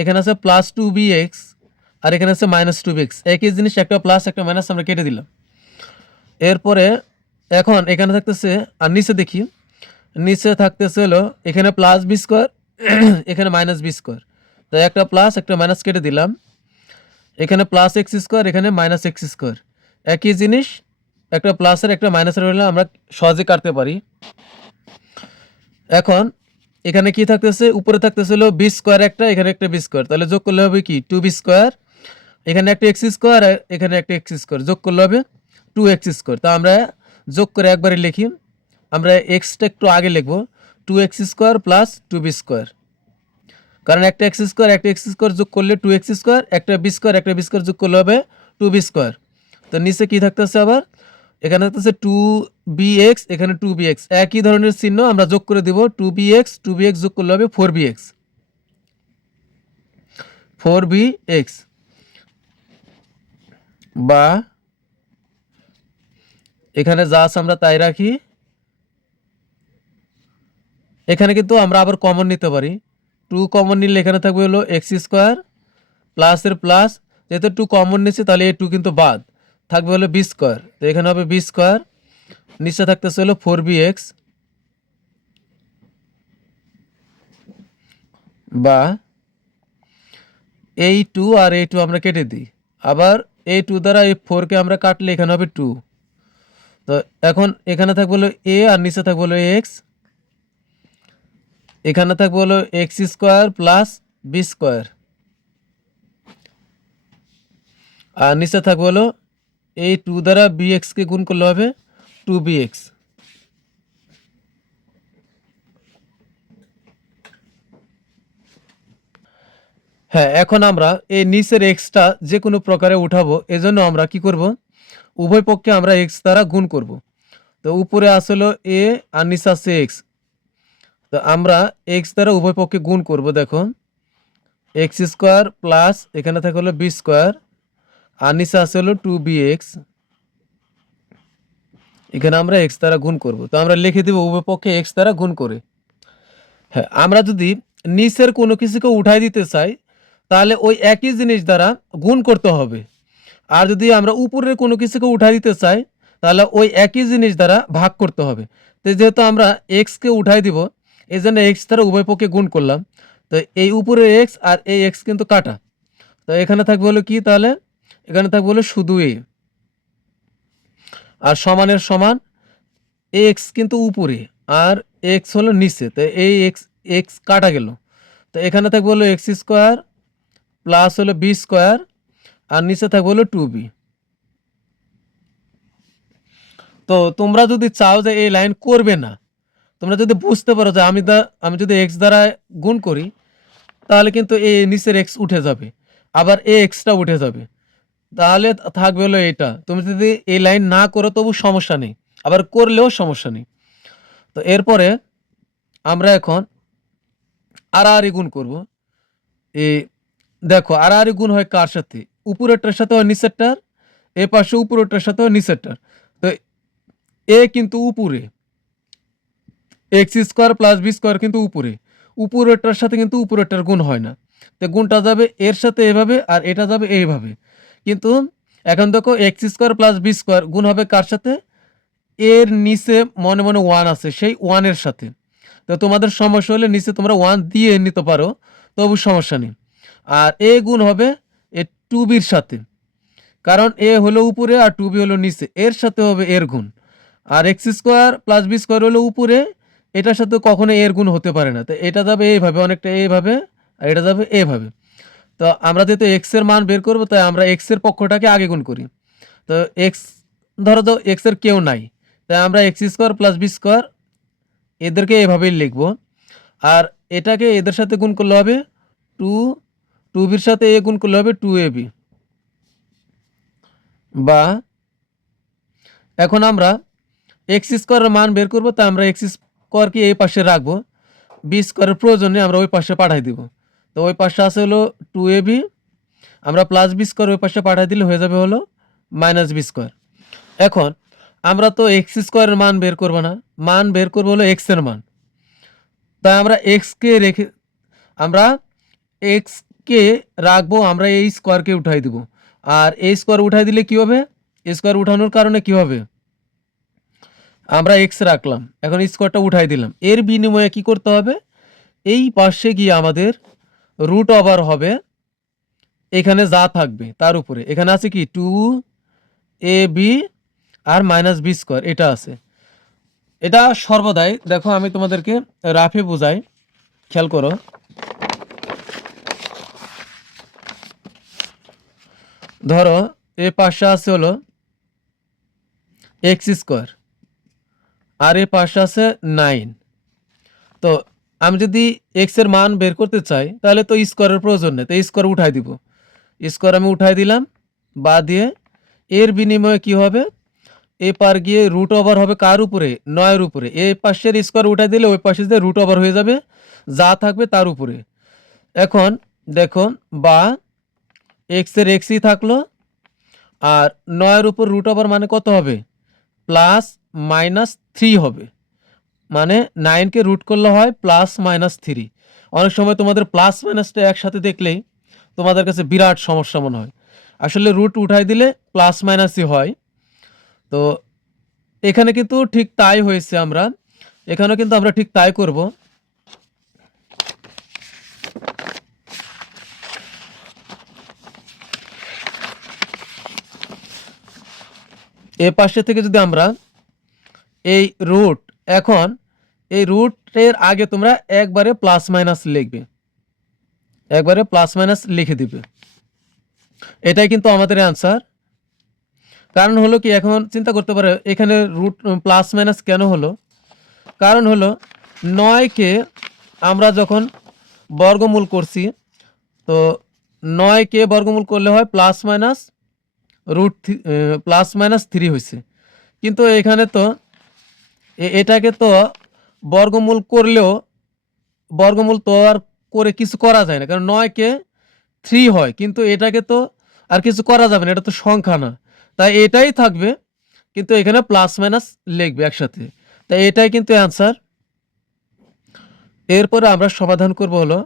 এখানে আছে প্লাস 2bx আর এখানে আছে মাইনাস 2bx, একই জিনিস, একটা প্লাস একটা মাইনাস আমরা কেটে দিলাম। এরপরে এখন এখানে থাকতেছে, আর নিচে দেখি, নিচে থাকতেছে হলো এখানে প্লাস বি স্কোয়ার, এখানে মাইনাস বি স্কোয়ার, তাই একটা প্লাস একটা মাইনাস কেটে দিলাম। এখানে প্লাস এক্স স্কোয়ার, এখানে মাইনাস এক্স স্কোয়ার, একই জিনিস, একটা প্লাসের একটা মাইনাসের হলে আমরা সহজে কাটতে পারি। এখন এখানে কি থাকতেছে, উপরে থাকতেছে হলো বি স্কোয়ার একটা, এখানে একটা বি স্কোয়ার, তাহলে যোগ করলে হবে কি 2b স্কোয়ার, এখানে একটা এক্স স্কোয়ার আর এখানে একটা এক্স স্কোয়ার, যোগ করলে হবে 2x স্কোয়ার। তা আমরা যোগ করে একবারে লিখি, আমরা এক্সটা একটু আগে লিখবো, 2x square plus 2b square, কারণ একটা এক্স স্কোয়ার একটা এক্স স্কোয়ার যোগ করলে 2x স্কোয়ার, একটা বি স্কোয়ার একটা বি স্কোয়ার যোগ করলে হবে 2b স্কোয়ার। তো নিচে কি থাকতেছে আবার, এখানে থাকতেছে 2bx, এখানে 2bx, একই ধরনের চিহ্ন আমরা যোগ করে দিব, 2bx যোগ করলে হবে 4bx বা এখানে যা আছে আমরা তাই রাখি। এখানে কিন্তু আমরা আবার কমন নিতে পারি, 2 কমন নিলে এখানে থাকবে হলো এক্স স্কোয়ার প্লাসের প্লাস, যেহেতু 2 কমন নিচ্ছে তাহলে এই 2 কিন্তু বাদ থাকবে হলো বি স্কোয়ার, তো এখানে হবে বি স্কোয়ার, নিচে থাকতেছে হলো 4bx বা এই 2 আর এই 2 আমরা কেটে দিই, আবার এই 2 দ্বারা এই 4কে আমরা কাটলে এখানে হবে 2। তো এখন এখানে থাকবে হলো এ আর নিচে থাকবে হলো এক্স, এখানে থাকবে হলো x square plus B square, আর নিচে থাকবে হলো এই 2 দ্বারা bx-কে গুণ করলে হবে 2bx। হ্যাঁ, এখন আমরা এই নিচের এক্সটা যে কোনো প্রকারে উঠাবো, এজন্য আমরা কি করব, উভয় পক্ষে আমরা এক্স দ্বারা গুণ করব। তো উপরে আসলো এ আর নিচে আছে এক্স, তো আমরা এক্স দ্বারা উভয় পক্ষে গুণ করব। দেখো এক্স স্কোয়ার প্লাস এখানে থাকে হলো বি স্কোয়ার আর নিচে আছে হলো 2bx, এখানে আমরা এক্স দ্বারা গুণ করব। তো আমরা লিখে দেব উভয় পক্ষে এক্স দ্বারা গুণ করে। হ্যাঁ, আমরা যদি নিচের কোনো কিছুকে উঠাই দিতে চাই তাহলে ওই একই জিনিস দ্বারা গুণ করতে হবে, আর যদি আমরা উপরের কোনো কিছুকে উঠাই দিতে চাই তাহলে ওই একই জিনিস দ্বারা ভাগ করতে হবে। তো যেহেতু আমরা এক্সকে উঠাই দিব, এই জন্য এক্স দ্বারা উভয় পক্ষে গুণ করলাম। তো এই উপরে এক্স আর এই এক্স কিন্তু কাটা, তো এখানে থাকবে হলো কি, তাহলে এখানে থাকবে হলো শুধু এ, আর সমানের সমান এক্স কিন্তু উপরে আর এক্স হলো নিচে, তো এই এক্স এক্স কাটা গেল। তো এখানে থাকবে হলো এক্স স্কোয়ার প্লাস হলো বি স্কোয়ার, আর নিচে থাকবে হলো 2b। তো তোমরা যদি চাও যে এই লাইন করবে না, তোমরা যদি বুঝতে পারো যে আমি যদি এক্স দ্বারা গুণ করি, তাহলে কিন্তু এই নিচের এক্স উঠে যাবে, আবার এ এক্সটা উঠে যাবে, তাহলে থাকবে হলো এটা। তুমি যদি এই লাইন না করো তবু সমস্যা নেই, আবার করলেও সমস্যা নেই। তো এরপরে আমরা এখন আড়াআড়ি গুণ করব। এই দেখো আড়াআড়ি গুণ হয় কার সাথে? উপরেরটার সাথে হয় নিচেরটার, এ পাশে উপরেরটার সাথে হয় নিচেরটার। তো এ কিন্তু উপরে, x square plus B square কিন্তু উপরে, উপরেরটার সাথে কিন্তু উপরেরটার গুণ হয় না। তো গুণটা যাবে এর সাথে এভাবে, আর এটা যাবে এইভাবে। কিন্তু এখন দেখো x square plus B square গুণ হবে কার সাথে? এর নিচে মনে মনে ওয়ান আছে, সেই ওয়ানের সাথে। তো তোমাদের সমস্যা হলে নিচে তোমরা ওয়ান দিয়ে নিতে পারো, তবু সমস্যা নেই। আর এ গুণ হবে এ টু বির সাথে, কারণ এ হলো উপরে আর টু বি হলো নিচে, এর সাথে হবে এর গুণ। আর X square plus B square হলো উপরে, এটার সাথে কখনো এর গুণ হতে পারে না। তো এটা যাবে এইভাবে, অনেকটা এইভাবে, আর এটা যাবে এইভাবে। তো আমরা যেহেতু এক্স এর মান বের করবো, তাই আমরা এক্স এর পক্ষটাকে আগে গুণ করি। তো এক্স, ধরো তো এক্স এর কেউ নাই, তাই আমরা x square plus B square এদেরকে এভাবেই লিখবো। আর এটাকে এদের সাথে গুণ করলে হবে টু, টু বির সাথে এ গুণ করলে হবে 2ab। বা এখন আমরা এক্স স্কোয়ারের মান বের করবো, তাই আমরা এক্স স্কোয়ারকে এই পাশে রাখবো, বি স্কোয়ারের প্রয়োজনে আমরা ওই পাশে পাঠাই দিব। তো ওই পাশে আছে হলো 2ab, আমরা প্লাস বি স্কোয়ার ওই পাশে পাঠাই দিলে হয়ে যাবে হলো মাইনাস বি স্কোয়ার। এখন আমরা তো এক্স স্কোয়ারের মান বের করবো না, মান বের করবো হলো এক্স এর মান। তাই আমরা এক্সকে রেখে, আমরা এক্সকে রাখবো, আমরা এই স্কোয়ারকে উঠাই দিব। আর এই স্কোয়ার উঠাই দিলে কি হবে? স্কোয়ার উঠানোর কারণে কি হবে? আমরা এক্স রাখলাম, এখন স্কোয়ারটা উঠাই দিলাম, এর বিনিময়ে কি করতে হবে? এই পাশে গিয়ে আমাদের রুট ওভার হবে, এখানে যা থাকবে তার উপরে। এখানে আছে কি 2ab আর মাইনাস বি স্কোয়ার, এটা আছে। এটা সর্বদাই দেখো, আমি তোমাদেরকে রাফে বোঝাই, খেয়াল করো। ধরো এ পাশে আছে হলো এক্স স্কোয়ার, আর এ পাশে আছে 9। তো আমি যদি এক্স এর মান বের করতে চাই, তাহলে তো স্কোয়ারের প্রয়োজন নেই, তো স্কোয়ার উঠাই দিব। স্কোয়ার আমি উঠাই দিলাম, বা দিয়ে এর বিনিময়ে কি হবে? এ পার গিয়ে রুট ওভার হবে কার উপরে? 9-এর উপরে। এ পাশের স্কোয়ার উঠাই দিলে ওই পাশে যে রুট ওভার হয়ে যাবে, যা থাকবে তার উপরে। এখন দেখো, বা এক্স এর এক্সই থাকলো, আর 9-এর উপর রুট ওভার মানে কত হবে? প্লাস মাইনাস 3 হবে। মানে 9কে রুট করলে হয় প্লাস মাইনাস 3। অনেক সময় তোমাদের প্লাস মাইনাসটা একসাথে দেখলেই তোমাদের কাছে বিরাট সমস্যা মনে হয়। আসলে রুট উঠাই দিলে প্লাস মাইনাসই হয়। তো এখানে কিন্তু ঠিক তাই হয়েছে, আমরা এখানেও কিন্তু আমরা ঠিক তাই করব। এ পাশে থেকে যদি আমরা এই রুট, এখন এই রুটের আগে তোমরা একবারে প্লাস মাইনাস লিখবে, একবারে প্লাস মাইনাস লিখে দিবে। এটাই কিন্তু আমাদের অ্যান্সার। কারণ হলো কি, এখন চিন্তা করতে পারে এখানে রুট প্লাস মাইনাস কেন হলো? কারণ হলো 9কে আমরা যখন বর্গমূল করছি, তো 9কে বর্গমূল করলে হয় plus minus root, plus minus 3 হয়েছে। কিন্তু এখানে তো এটাকে তো বর্গমূল করলেও, বর্গমূল তো আর করে কিছু করা যায় না, কারণ 9কে 3 হয়, কিন্তু এটাকে তো আর কিছু করা যাবে না, এটা তো সংখ্যা না। তাই এটাই থাকবে, কিন্তু এখানে প্লাস মাইনাস লিখবে একসাথে। তাই এটাই কিন্তু অ্যান্সার। এরপরে আমরা সমাধান করব হলো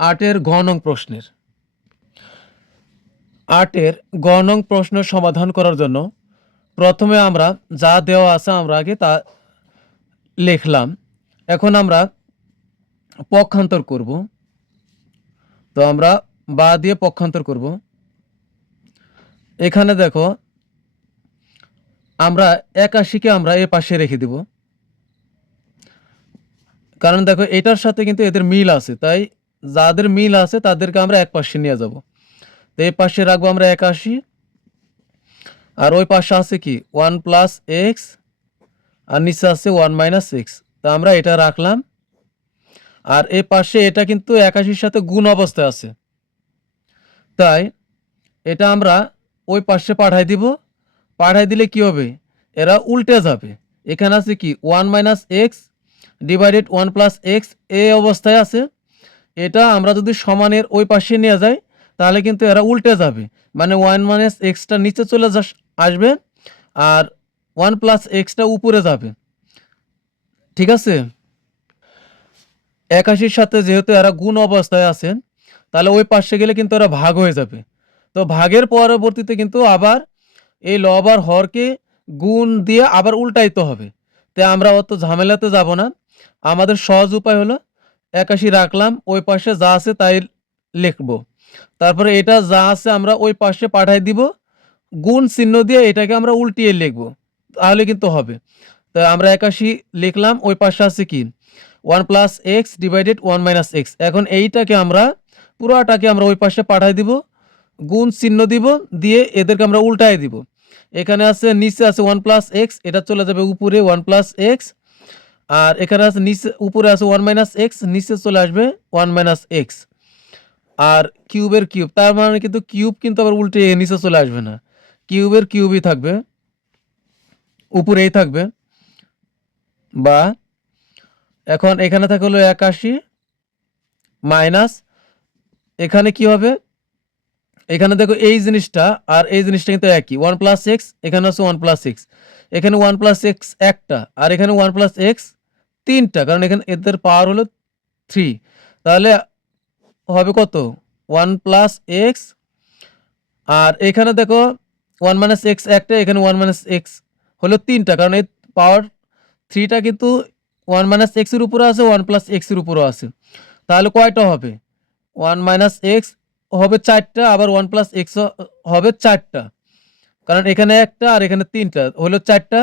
8-এর ঘ নং প্রশ্নের। 8-এর ঘ নং প্রশ্ন সমাধান করার জন্য প্রথমে আমরা যা দেওয়া আছে আমরা আগে তা লিখলাম। এখন আমরা পক্ষান্তর করব। তো আমরা বা দিয়ে পক্ষান্তর করব। এখানে দেখো আমরা 81কে আমরা এ পাশে রেখে দিব, কারণ দেখো এটার সাথে কিন্তু এদের মিল আছে, তাই যাদের মিল আছে তাদেরকে আমরা এক পাশে নিয়ে যাব। তো এই পাশে রাখবো আমরা 81, আর ওই পাশে আছে কি 1 প্লাস এক্স, আর নিচে আছে 1 মাইনাস এক্স। তা আমরা এটা রাখলাম, আর এই পাশে এটা কিন্তু 81-র সাথে গুণ অবস্থায় আছে, তাই এটা আমরা ওই পাশে পাঠাই দিব। পাঠাই দিলে কি হবে, এরা উল্টে যাবে। এখানে আছে কি 1 minus x divided 1 plus x, এই অবস্থায় আছে। এটা আমরা যদি সমানের ওই পাশে নিয়ে যাই তাহলে কিন্তু এরা উল্টে যাবে, মানে 1 মাইনাস এক্সটা নিচে চলে আসবে, আর 1 প্লাস এক্সটা উপরে যাবে। ঠিক আছে, 81-র সাথে যেহেতু এরা গুণ অবস্থায় আছে, তাহলে ওই পাশে গেলে কিন্তু এরা ভাগ হয়ে যাবে। তো ভাগের পরবর্তীতে কিন্তু আবার এই লব আর হরকে গুণ দিয়ে আবার উল্টাইতে হবে। তাই আমরা অত ঝামেলাতে যাব না। আমাদের সহজ উপায় হলো 81 রাখলাম, ওই পাশে যা আছে তাই লিখব। তারপরে এটা যা আছে আমরা ওই পাশে পাঠাই দিব, গুণ চিহ্ন দিয়ে এটাকে আমরা উল্টিয়ে লিখব, তাহলে কিন্তু হবে। তো আমরা 81 লিখলাম, ওই পাশে আছে কি 1 plus x divided 1 minus x. এখন এইটাকে আমরা পুরোটাকে আমরা ওই পাশে পাঠাই দিব, গুণ চিহ্ন দিব, দিয়ে এদেরকে আমরা উল্টাই দিব। এখানে আছে নিচে আছে 1 প্লাস এক্স, এটা চলে যাবে উপরে 1 প্লাস এক্স, আর এখানে আছে নিচে উপরে আছে 1 মাইনাস এক্স, নিচে চলে আসবে 1 মাইনাস এক্স। আর কিউবের কিউব, তার মানে কিন্তু কিউব কিন্তু আবার উল্টে নিচে চলে আসবে না, কিউবের কিউবই থাকবে, উপরেই থাকবে। বা এখন এখানে থাকে হলো 81 মাইনাস, এখানে কি হবে, এখানে দেখো এই জিনিসটা আর এই জিনিসটা কিন্তু একই, 1 প্লাস এক্স, এখানে আছে 1 প্লাস এক্স, এখানে 1 প্লাস এক্স একটা, আর এখানে 1 প্লাস এক্স তিনটা, কারণ এখানে এদের পাওয়ার হলো 3। তাহলে হবে কত 1 প্লাস এক্স, আর এখানে দেখো 1 মাইনাস এক্স একটা, এখানে 1 মাইনাস এক্স হলো তিনটা, কারণ এই পাওয়ার 3টা কিন্তু 1 মাইনাস এক্স এর উপরে আছে, 1 প্লাস এক্স এর উপরেও আছে। তাহলে কয়টা হবে, 1 মাইনাস এক্স হবে 4টা, আবার 1 প্লাস এক্স হবে 4টা, কারণ এখানে একটা আর এখানে তিনটা হলো 4টা।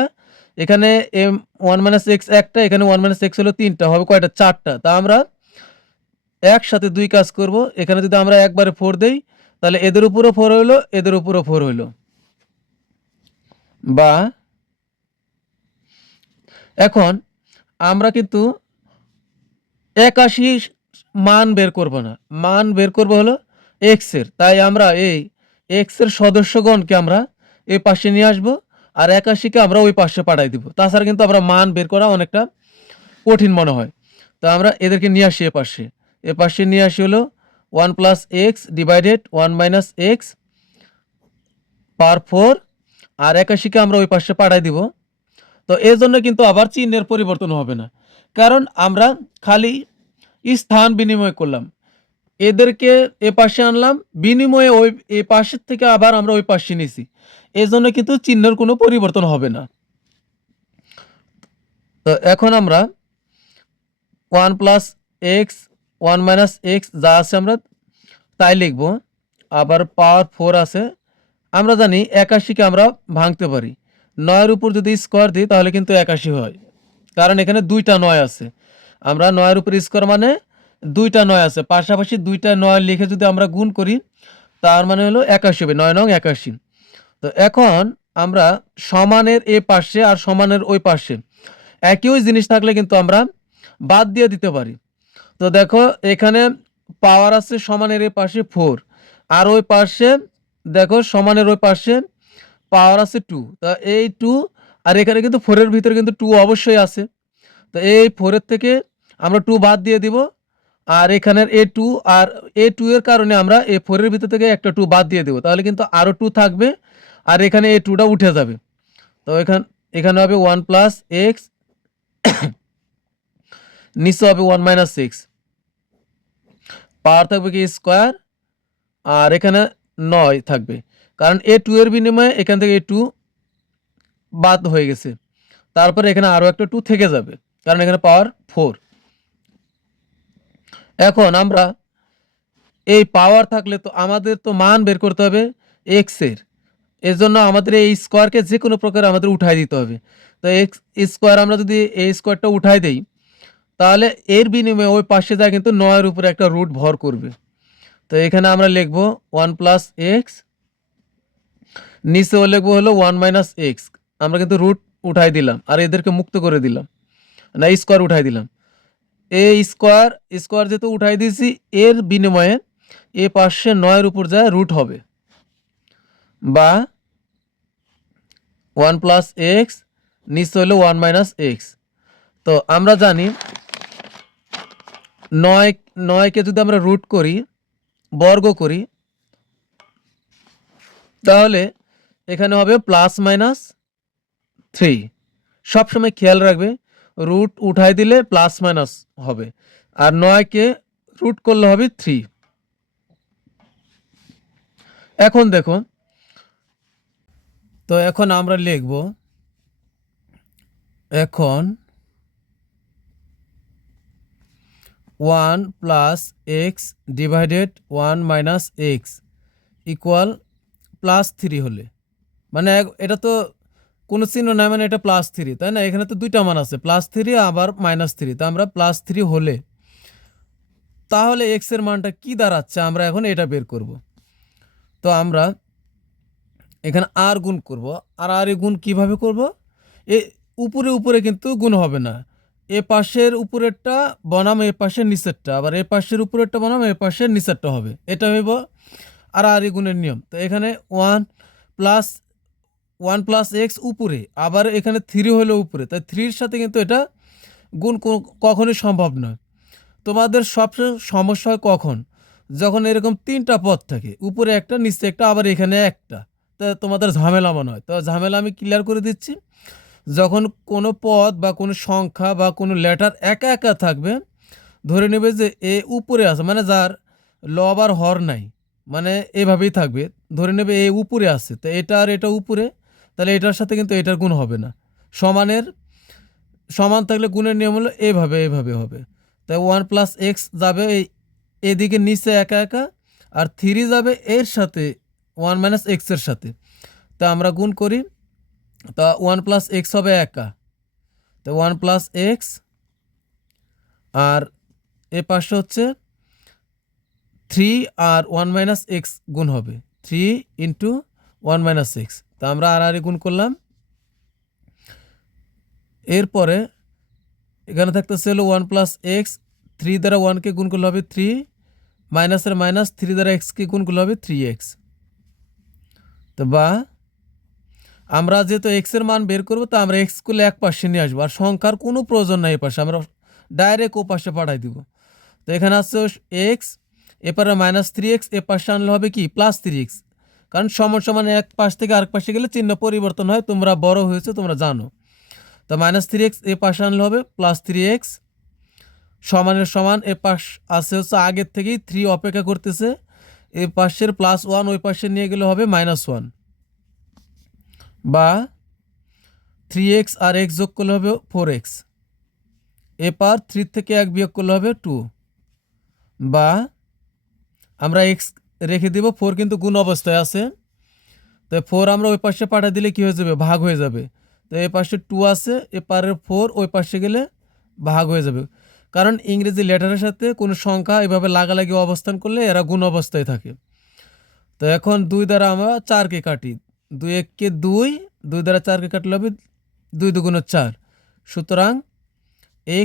এখানে এম 1 মাইনাস এক্স একটা, এখানে 1 মাইনাস এক্স হলো তিনটা, হবে কয়টা 4টা। তা আমরা একসাথে দুই কাজ করব। এখানে যদি আমরা একবারে 4 দেই তাহলে এদের উপরও 4 হইলো, এদের উপরও 4 হইলো। বা এখন আমরা কিন্তু 81 মান বের করব না, মান বের করব হলো এক্স এর। তাই আমরা এই এক্স এর সদস্যগণকে আমরা এই পাশে নিয়ে আসব, আর 81কে আমরা ওই পাশে পাঠাই দিব। তাছাড়া কিন্তু আমরা মান বের করা অনেকটা কঠিন মনে হয়। তো আমরা এদেরকে নিয়ে আসি এ পাশে নিয়ে আসি হলো 1 plus x divided 1 minus X power 4, আর 81কে আমরা ওই পাশে পাঠাই দিব। তো এর জন্য কিন্তু আবার চিহ্নের পরিবর্তন হবে না, কারণ আমরা খালি স্থান বিনিময় করলাম, এদেরকে এ পাশে আনলাম, বিনিময়ে ওই এ পাশের থেকে আবার আমরা ওই পাশে নিছি, এই জন্য কিন্তু চিহ্নের কোনো পরিবর্তন হবে না। তো এখন আমরা 1 প্লাস এক্স 1 মাইনাস এক্স যা আছে আমরা তাই লিখব, আবার পাওয়ার 4 আছে। আমরা জানি 81কে আমরা ভাঙতে পারি, 9-এর উপর যদি স্কোয়ার দিই তাহলে কিন্তু 81 হয়, কারণ এখানে দুইটা 9 আছে। আমরা 9-এর উপর স্কোয়ার মানে দুইটা 9 আছে, পাশাপাশি দুইটা 9 লিখে যদি আমরা গুণ করি তার মানে হলো 81 হবে, 9 নং 81। তো এখন আমরা সমানের এ পাশে আর সমানের ওই পাশে একই জিনিস থাকলে কিন্তু আমরা বাদ দিয়ে দিতে পারি। তো দেখো এখানে পাওয়ার আছে সমানের এই পাশে 4, আর ওই পাশে দেখো সমানের ওই পাশে পাওয়ার আছে 2। তা এই 2 আর এখানে কিন্তু 4 এর ভিতরে কিন্তু 2 অবশ্যই আছে। তো এই 4 এর থেকে আমরা 2 বাদ দিয়ে দিব, আর এখানের A2, আর A2 এর কারণে আমরা এই 4 এর ভিতর থেকে একটা 2 বাদ দিয়ে দেব, তাহলে কিন্তু আরো 2 থাকবে, আর এখানে এই 2টা উঠে যাবে। তো এখানে হবে 1 প্লাস এক্স, নিচে হবে 1 মাইনাস এক্স, পাওয়ার থাকবে কি স্কোয়ার, আর এখানে 9 থাকবে, কারণ A2 এর বিনিময়ে এখান থেকে A2 বাদ হয়ে গেছে, তারপরে এখানে আরও একটা 2 থেকে যাবে, কারণ এখানে পাওয়ার 4। এখন আমরা এই পাওয়ার থাকলে তো আমাদের তো মান বের করতে হবে এক্স এর, এর জন্য আমাদের এই স্কোয়ারকে যে কোনো প্রকারে আমাদের উঠাই দিতে হবে। তো এক্স স্কোয়ার আমরা যদি এই স্কোয়ারটা উঠাই দেই, তাহলে এর বিনিময়ে ওই পাশে যায় কিন্তু 9-এর উপরে একটা রুট ভর করবে। তো এখানে আমরা লিখব 1 প্লাস এক্স, নিচেও লিখবো হলো 1 মাইনাস এক্স। আমরা কিন্তু রুট উঠাই দিলাম আর এদেরকে মুক্ত করে দিলাম, না স্কোয়ার উঠাই দিলাম। এই স্কোয়ার স্কোয়ার যেহেতু উঠাই দিয়েছি, এর বিনিময়ে এ পাশে 9-এর উপর যায় রুট হবে, বা 1 প্লাস এক্স, নিচে হলো 1 মাইনাস এক্স। তো আমরা জানি 9কে যদি আমরা রুট করি, বর্গ করি, তাহলে এখানে হবে প্লাস মাইনাস 3। সবসময় খেয়াল রাখবে রুট উঠাই দিলে প্লাস মাইনাস হবে, আর 9কে রুট করলে হবে 3। এখন দেখো, তো এখন আমরা লিখব, এখন 1 plus x divided 1 minus x equal plus 3 হলে, মানে এটা তো কোনো চিহ্ন নাই, মানে এটা প্লাস 3, তাই না? এখানে তো দুইটা মান আছে, প্লাস 3 আবার মাইনাস 3। তো আমরা প্লাস 3 হলে তাহলে এক্স এর মানটা কি দাঁড়াচ্ছে, আমরা এখন এটা বের করব। তো আমরা এখানে আর গুণ করব, আর এ গুণ কিভাবে করব? এ উপরে উপরে কিন্তু গুণ হবে না, এ পাশের উপরেরটা বনাম এ পাশের নিচেরটা, আবার এ পাশের উপরেরটা বনাম এ পাশের নিচেরটা হবে, এটা হইব আর এ গুণের নিয়ম। তো এখানে 1 প্লাস এক্স উপরে, আবার এখানে 3 হলো উপরে, তাই 3-র সাথে কিন্তু এটা গুণ কখনোই সম্ভব নয়। তোমাদের সবচেয়ে সমস্যা হয় কখন? যখন এরকম 3টা পদ থাকে, উপরে একটা নিচে একটা আবার এখানে একটা, তা তোমাদের ঝামেলা মনে হয়। তো ঝামেলা আমি ক্লিয়ার করে দিচ্ছি। যখন কোনো পদ বা কোনো সংখ্যা বা কোনো লেটার একা একা থাকবে, ধরে নেবে যে এ উপরে আছে, মানে যার লব আর হর নাই, মানে এভাবেই থাকবে, ধরে নেবে এ উপরে আছে, তো এটা আর এটা উপরে, তাহলে এটার সাথে কিন্তু এটার গুণ হবে না। সমানের সমান থাকলে গুণের নিয়ম হলো এভাবে এভাবে হবে। তাই 1 প্লাস এক্স যাবে এদিকে নিচে একা একা, আর 3 যাবে এর সাথে 1 মাইনাস এক্সের সাথে। তা আমরা গুণ করি, তা 1 প্লাস এক্স হবে একা, তো 1 প্লাস এক্স, আর এ পাশে হচ্ছে 3 আর 1 মাইনাস এক্স গুণ হবে, 3 ইন্টু 1 মাইনাস এক্স। তা আমরা আর গুণ করলাম। এরপরে এখানে থাকতেছে হলো 1 প্লাস এক্স, 3 দ্বারা 1কে গুণ করলে হবে 3, মাইনাসের মাইনাস, 3 দ্বারা এক্সকে গুণ করলে হবে 3x। তো বা আমরা যেহেতু এক্সের মান বের করবো, তো আমরা এক্স করলে এক পাশে নিয়ে আসবো, আর সংখ্যার কোনো প্রয়োজন নাই, এ পাশে আমরা ডাইরেক্ট ও পাশে পাঠাই দিব। তো এখানে আসছে এক্স, এরপরে মাইনাস 3x, এ পাশে আনলে হবে কি প্লাস 3x, কারণ সমান সমান এক পাশ থেকে আরেক পাশে গেলে চিহ্ন পরিবর্তন হয়, তোমরা বড় হয়েছে তোমরা জানো। তো মাইনাস 3x এ পাশে আনলে হবে প্লাস 3x, সমানের সমান এ পাশ আছে হচ্ছে আগের থেকেই 3 অপেক্ষা করতেছে, এ পাশের +1 ওই পাশে নিয়ে গেলে হবে -1, বা 3x আর x যোগ করলে হবে 4x, এরপর 3 থেকে 1 বিয়োগ করলে হবে 2, বা আমরা x রেখে দিব, 4 কিন্তু গুণ অবস্থায় আছে, তো 4 আমরা ওই পাশে পাঠিয়ে দিলে কি হয়ে যাবে, ভাগ হয়ে যাবে। তো এই পাশে 2 আছে, এপারের 4 ওই পাশে গেলে ভাগ হয়ে যাবে, কারণ ইংরেজি লেটারের সাথে কোনো সংখ্যা এভাবে লাগালাগি অবস্থান করলে এরা গুণ অবস্থায় থাকে। তো এখন 2 দ্বারা আমরা 4কে কাটি, 2 1 2, 2 দ্বারা 4কে কাটলে হবে 2 2 4, সুতরাং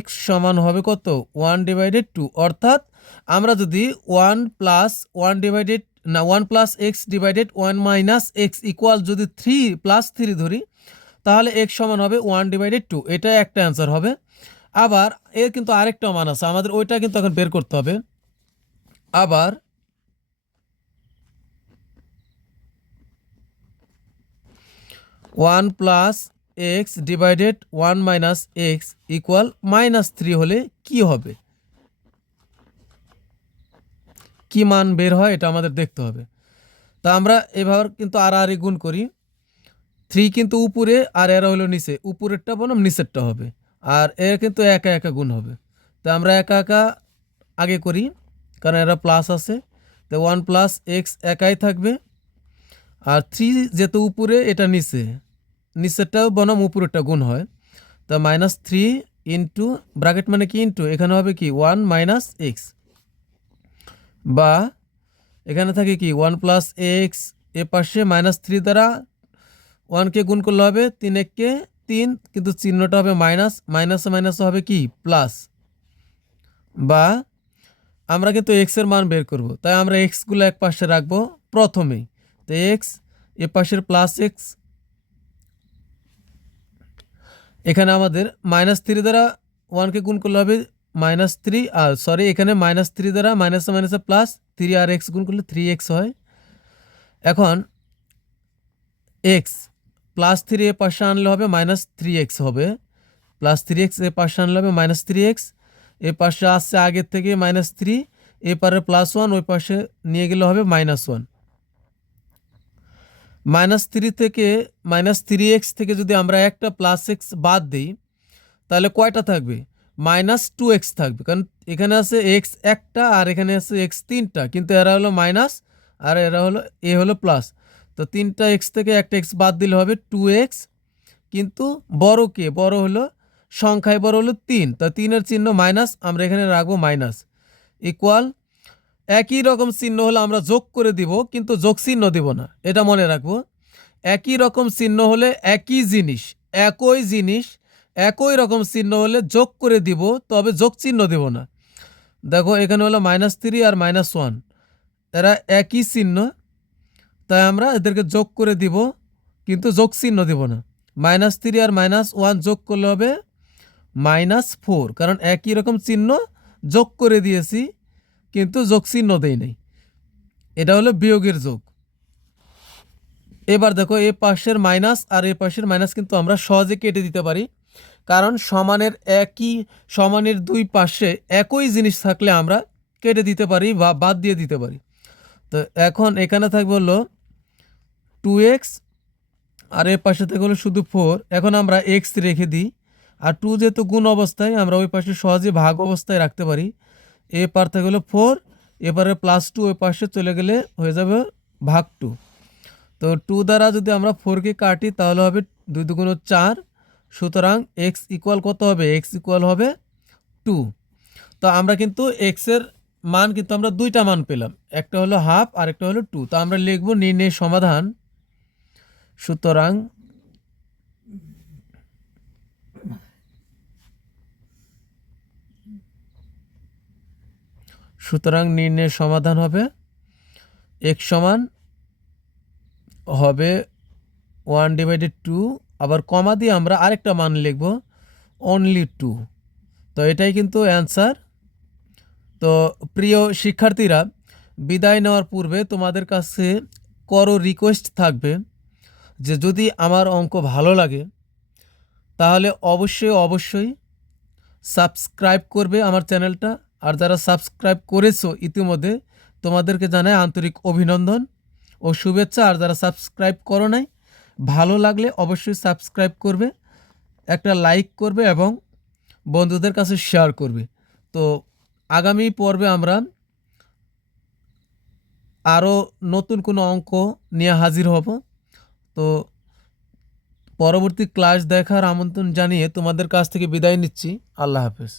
x সমান হবে কত 1/2, অর্থাৎ আমরা যদি 1 প্লাস 1 ডিভাইডেড না 1 plus x divided 1 minus x equal যদি 3 প্লাস 3 ধরি, তাহলে x সমান হবে 1/2, এটা একটা অ্যান্সার হবে। আবার এর কিন্তু আরেকটা মান আছে, আমাদের ওইটা কিন্তু এখন বের করতে হবে। আবার 1 plus x divided 1 minus x equal -3 হলে কি হবে, কি মান বের হয় এটা আমাদের দেখতে হবে। তা আমরা এভাবে কিন্তু আর গুণ করি, 3 কিন্তু উপরে আর এরা হলো নিচে, উপরেরটা বনাম নিচেরটা হবে, আর এর কিন্তু একা একা গুণ হবে। তো আমরা একা একা আগে করি, কারণ এরা প্লাস আছে। তো 1 প্লাস এক্স একাই থাকবে, আর 3 যেহেতু উপরে এটা নিচে, নিচেরটাও বনাম উপরেরটা গুণ হয়। তো -3 ইন্টু ব্র্যাকেট মানে কি ইন্টু, এখানে হবে কি 1 মাইনাস এক্স, বা এখানে থাকে কি 1 প্লাস এক্স, এ পাশে -3 দ্বারা 1কে গুণ করলে হবে 3 এককে 3, কিন্তু চিহ্নটা হবে মাইনাস, মাইনাসে মাইনাসে হবে কি প্লাস, বা আমরা কিন্তু এক্সের মান বের করব, তাই আমরা এক্সগুলো এক পাশে রাখবো প্রথমেই। তো এক্স এ পাশের প্লাস এক্স, এখানে আমাদের -3 দ্বারা 1কে গুণ করলে হবে -3, আর সরি এখানে -3 দ্বারা মাইনাসে মাইনাসে প্লাস 3 আর এক্স গুণ করলে 3x হয়। এখন এক্স +3 এ পাশে আনলে হবে -3x হবে, +3x এ পাশে আনলে হবে -3x, এ পাশে আসছে আগের থেকে -3, এ পারে +1, ওই পাশে নিয়ে গেলে হবে -1। -3 থেকে -3x থেকে যদি আমরা একটা +x বাদ দিই, তাহলে কয়টা থাকবে? -2x থাকবে, কারণ এখানে আছে x একটা আর এখানে আছে x তিনটা, কিন্তু এরা হলো মাইনাস আর এরা হলো এ হলো প্লাস। তো 3টা x থেকে একটা x বাদ দিলে হবে 2x, কিন্তু বড় কে? বড় হলো সংখ্যায় বড় হলো 3, তা 3-এর চিহ্ন মাইনাস, আমরা এখানে রাখবো মাইনাস, ইকুয়াল একই রকম চিহ্ন হলে আমরা যোগ করে দিব, কিন্তু যোগ চিহ্ন দিব না, এটা মনে রাখবো। একই রকম চিহ্ন হলে একই জিনিস, একই জিনিস একই রকম চিহ্ন হলে যোগ করে দিব, তবে যোগ চিহ্ন দেব না। দেখো এখানে হলো -3 আর -1, এরা একই চিহ্ন, তাই আমরা এদেরকে যোগ করে দিব, কিন্তু যোগ চিহ্ন দেব না। -3 আর -1 যোগ করলে হবে -4, কারণ একই রকম চিহ্ন যোগ করে দিয়েছি, কিন্তু যোগ চিহ্ন দেই নাই, এটা হলো বিয়োগের যোগ। এবার দেখো এ পাশের মাইনাস আর এ পাশের মাইনাস কিন্তু আমরা সহজে কেটে দিতে পারি, কারণ সমানের দুই পাশে একই জিনিস থাকলে আমরা কেটে দিতে পারি বা বাদ দিয়ে দিতে পারি। তো এখন এখানে থাকবে হলো 2x, আর এর পাশে থেকে হলো শুধু 4। এখন আমরা x রেখে দিই, আর 2 যেহেতু গুণ অবস্থায়, আমরা ওই পাশে সহজে ভাগ অবস্থায় রাখতে পারি। এ পার থেকে হলো 4, এবারে +2 ওই পাশে চলে গেলে হয়ে যাবে /2। তো 2 দ্বারা যদি আমরা 4কে কাটি, তাহলে হবে 2 দুগুণ 4, সুতরাং x ইকুয়াল কত হবে? x ইকুয়াল হবে 2। তো আমরা কিন্তু x এর মান কিন্তু আমরা দুইটা মান পেলাম, একটা হলো হাফ আর একটা হলো 2। তো আমরা লিখব নির্ণয় সমাধান। সুতরাং নির্ণয়ের সমাধান হবে x সমান হবে 1/2, আবার কমা দিয়ে আমরা আরেকটা মান লিখব অনলি 2। তো এটাই কিন্তু অ্যান্সার। তো প্রিয় শিক্ষার্থীরা, বিদায় নেওয়ার পূর্বে তোমাদের কাছে রিকোয়েস্ট থাকবে যে যদি আমার অঙ্ক ভালো লাগে, তাহলে অবশ্যই সাবস্ক্রাইব করবে আমার চ্যানেলটা। আর যারা সাবস্ক্রাইব করেছো ইতিমধ্যে, তোমাদেরকে জানাই আন্তরিক অভিনন্দন ও শুভেচ্ছা। আর যারা সাবস্ক্রাইব করো নাই, ভালো লাগলে অবশ্যই সাবস্ক্রাইব করবে, একটা লাইক করবে এবং বন্ধুদের কাছে শেয়ার করবে। তো আগামী পর্বে আমরা আরও নতুন কোনো অঙ্ক নিয়ে হাজির হব। তো পরবর্তী ক্লাস দেখার আমন্ত্রণ জানিয়ে তোমাদের কাছ থেকে বিদায় নিচ্ছি। আল্লাহ হাফেজ।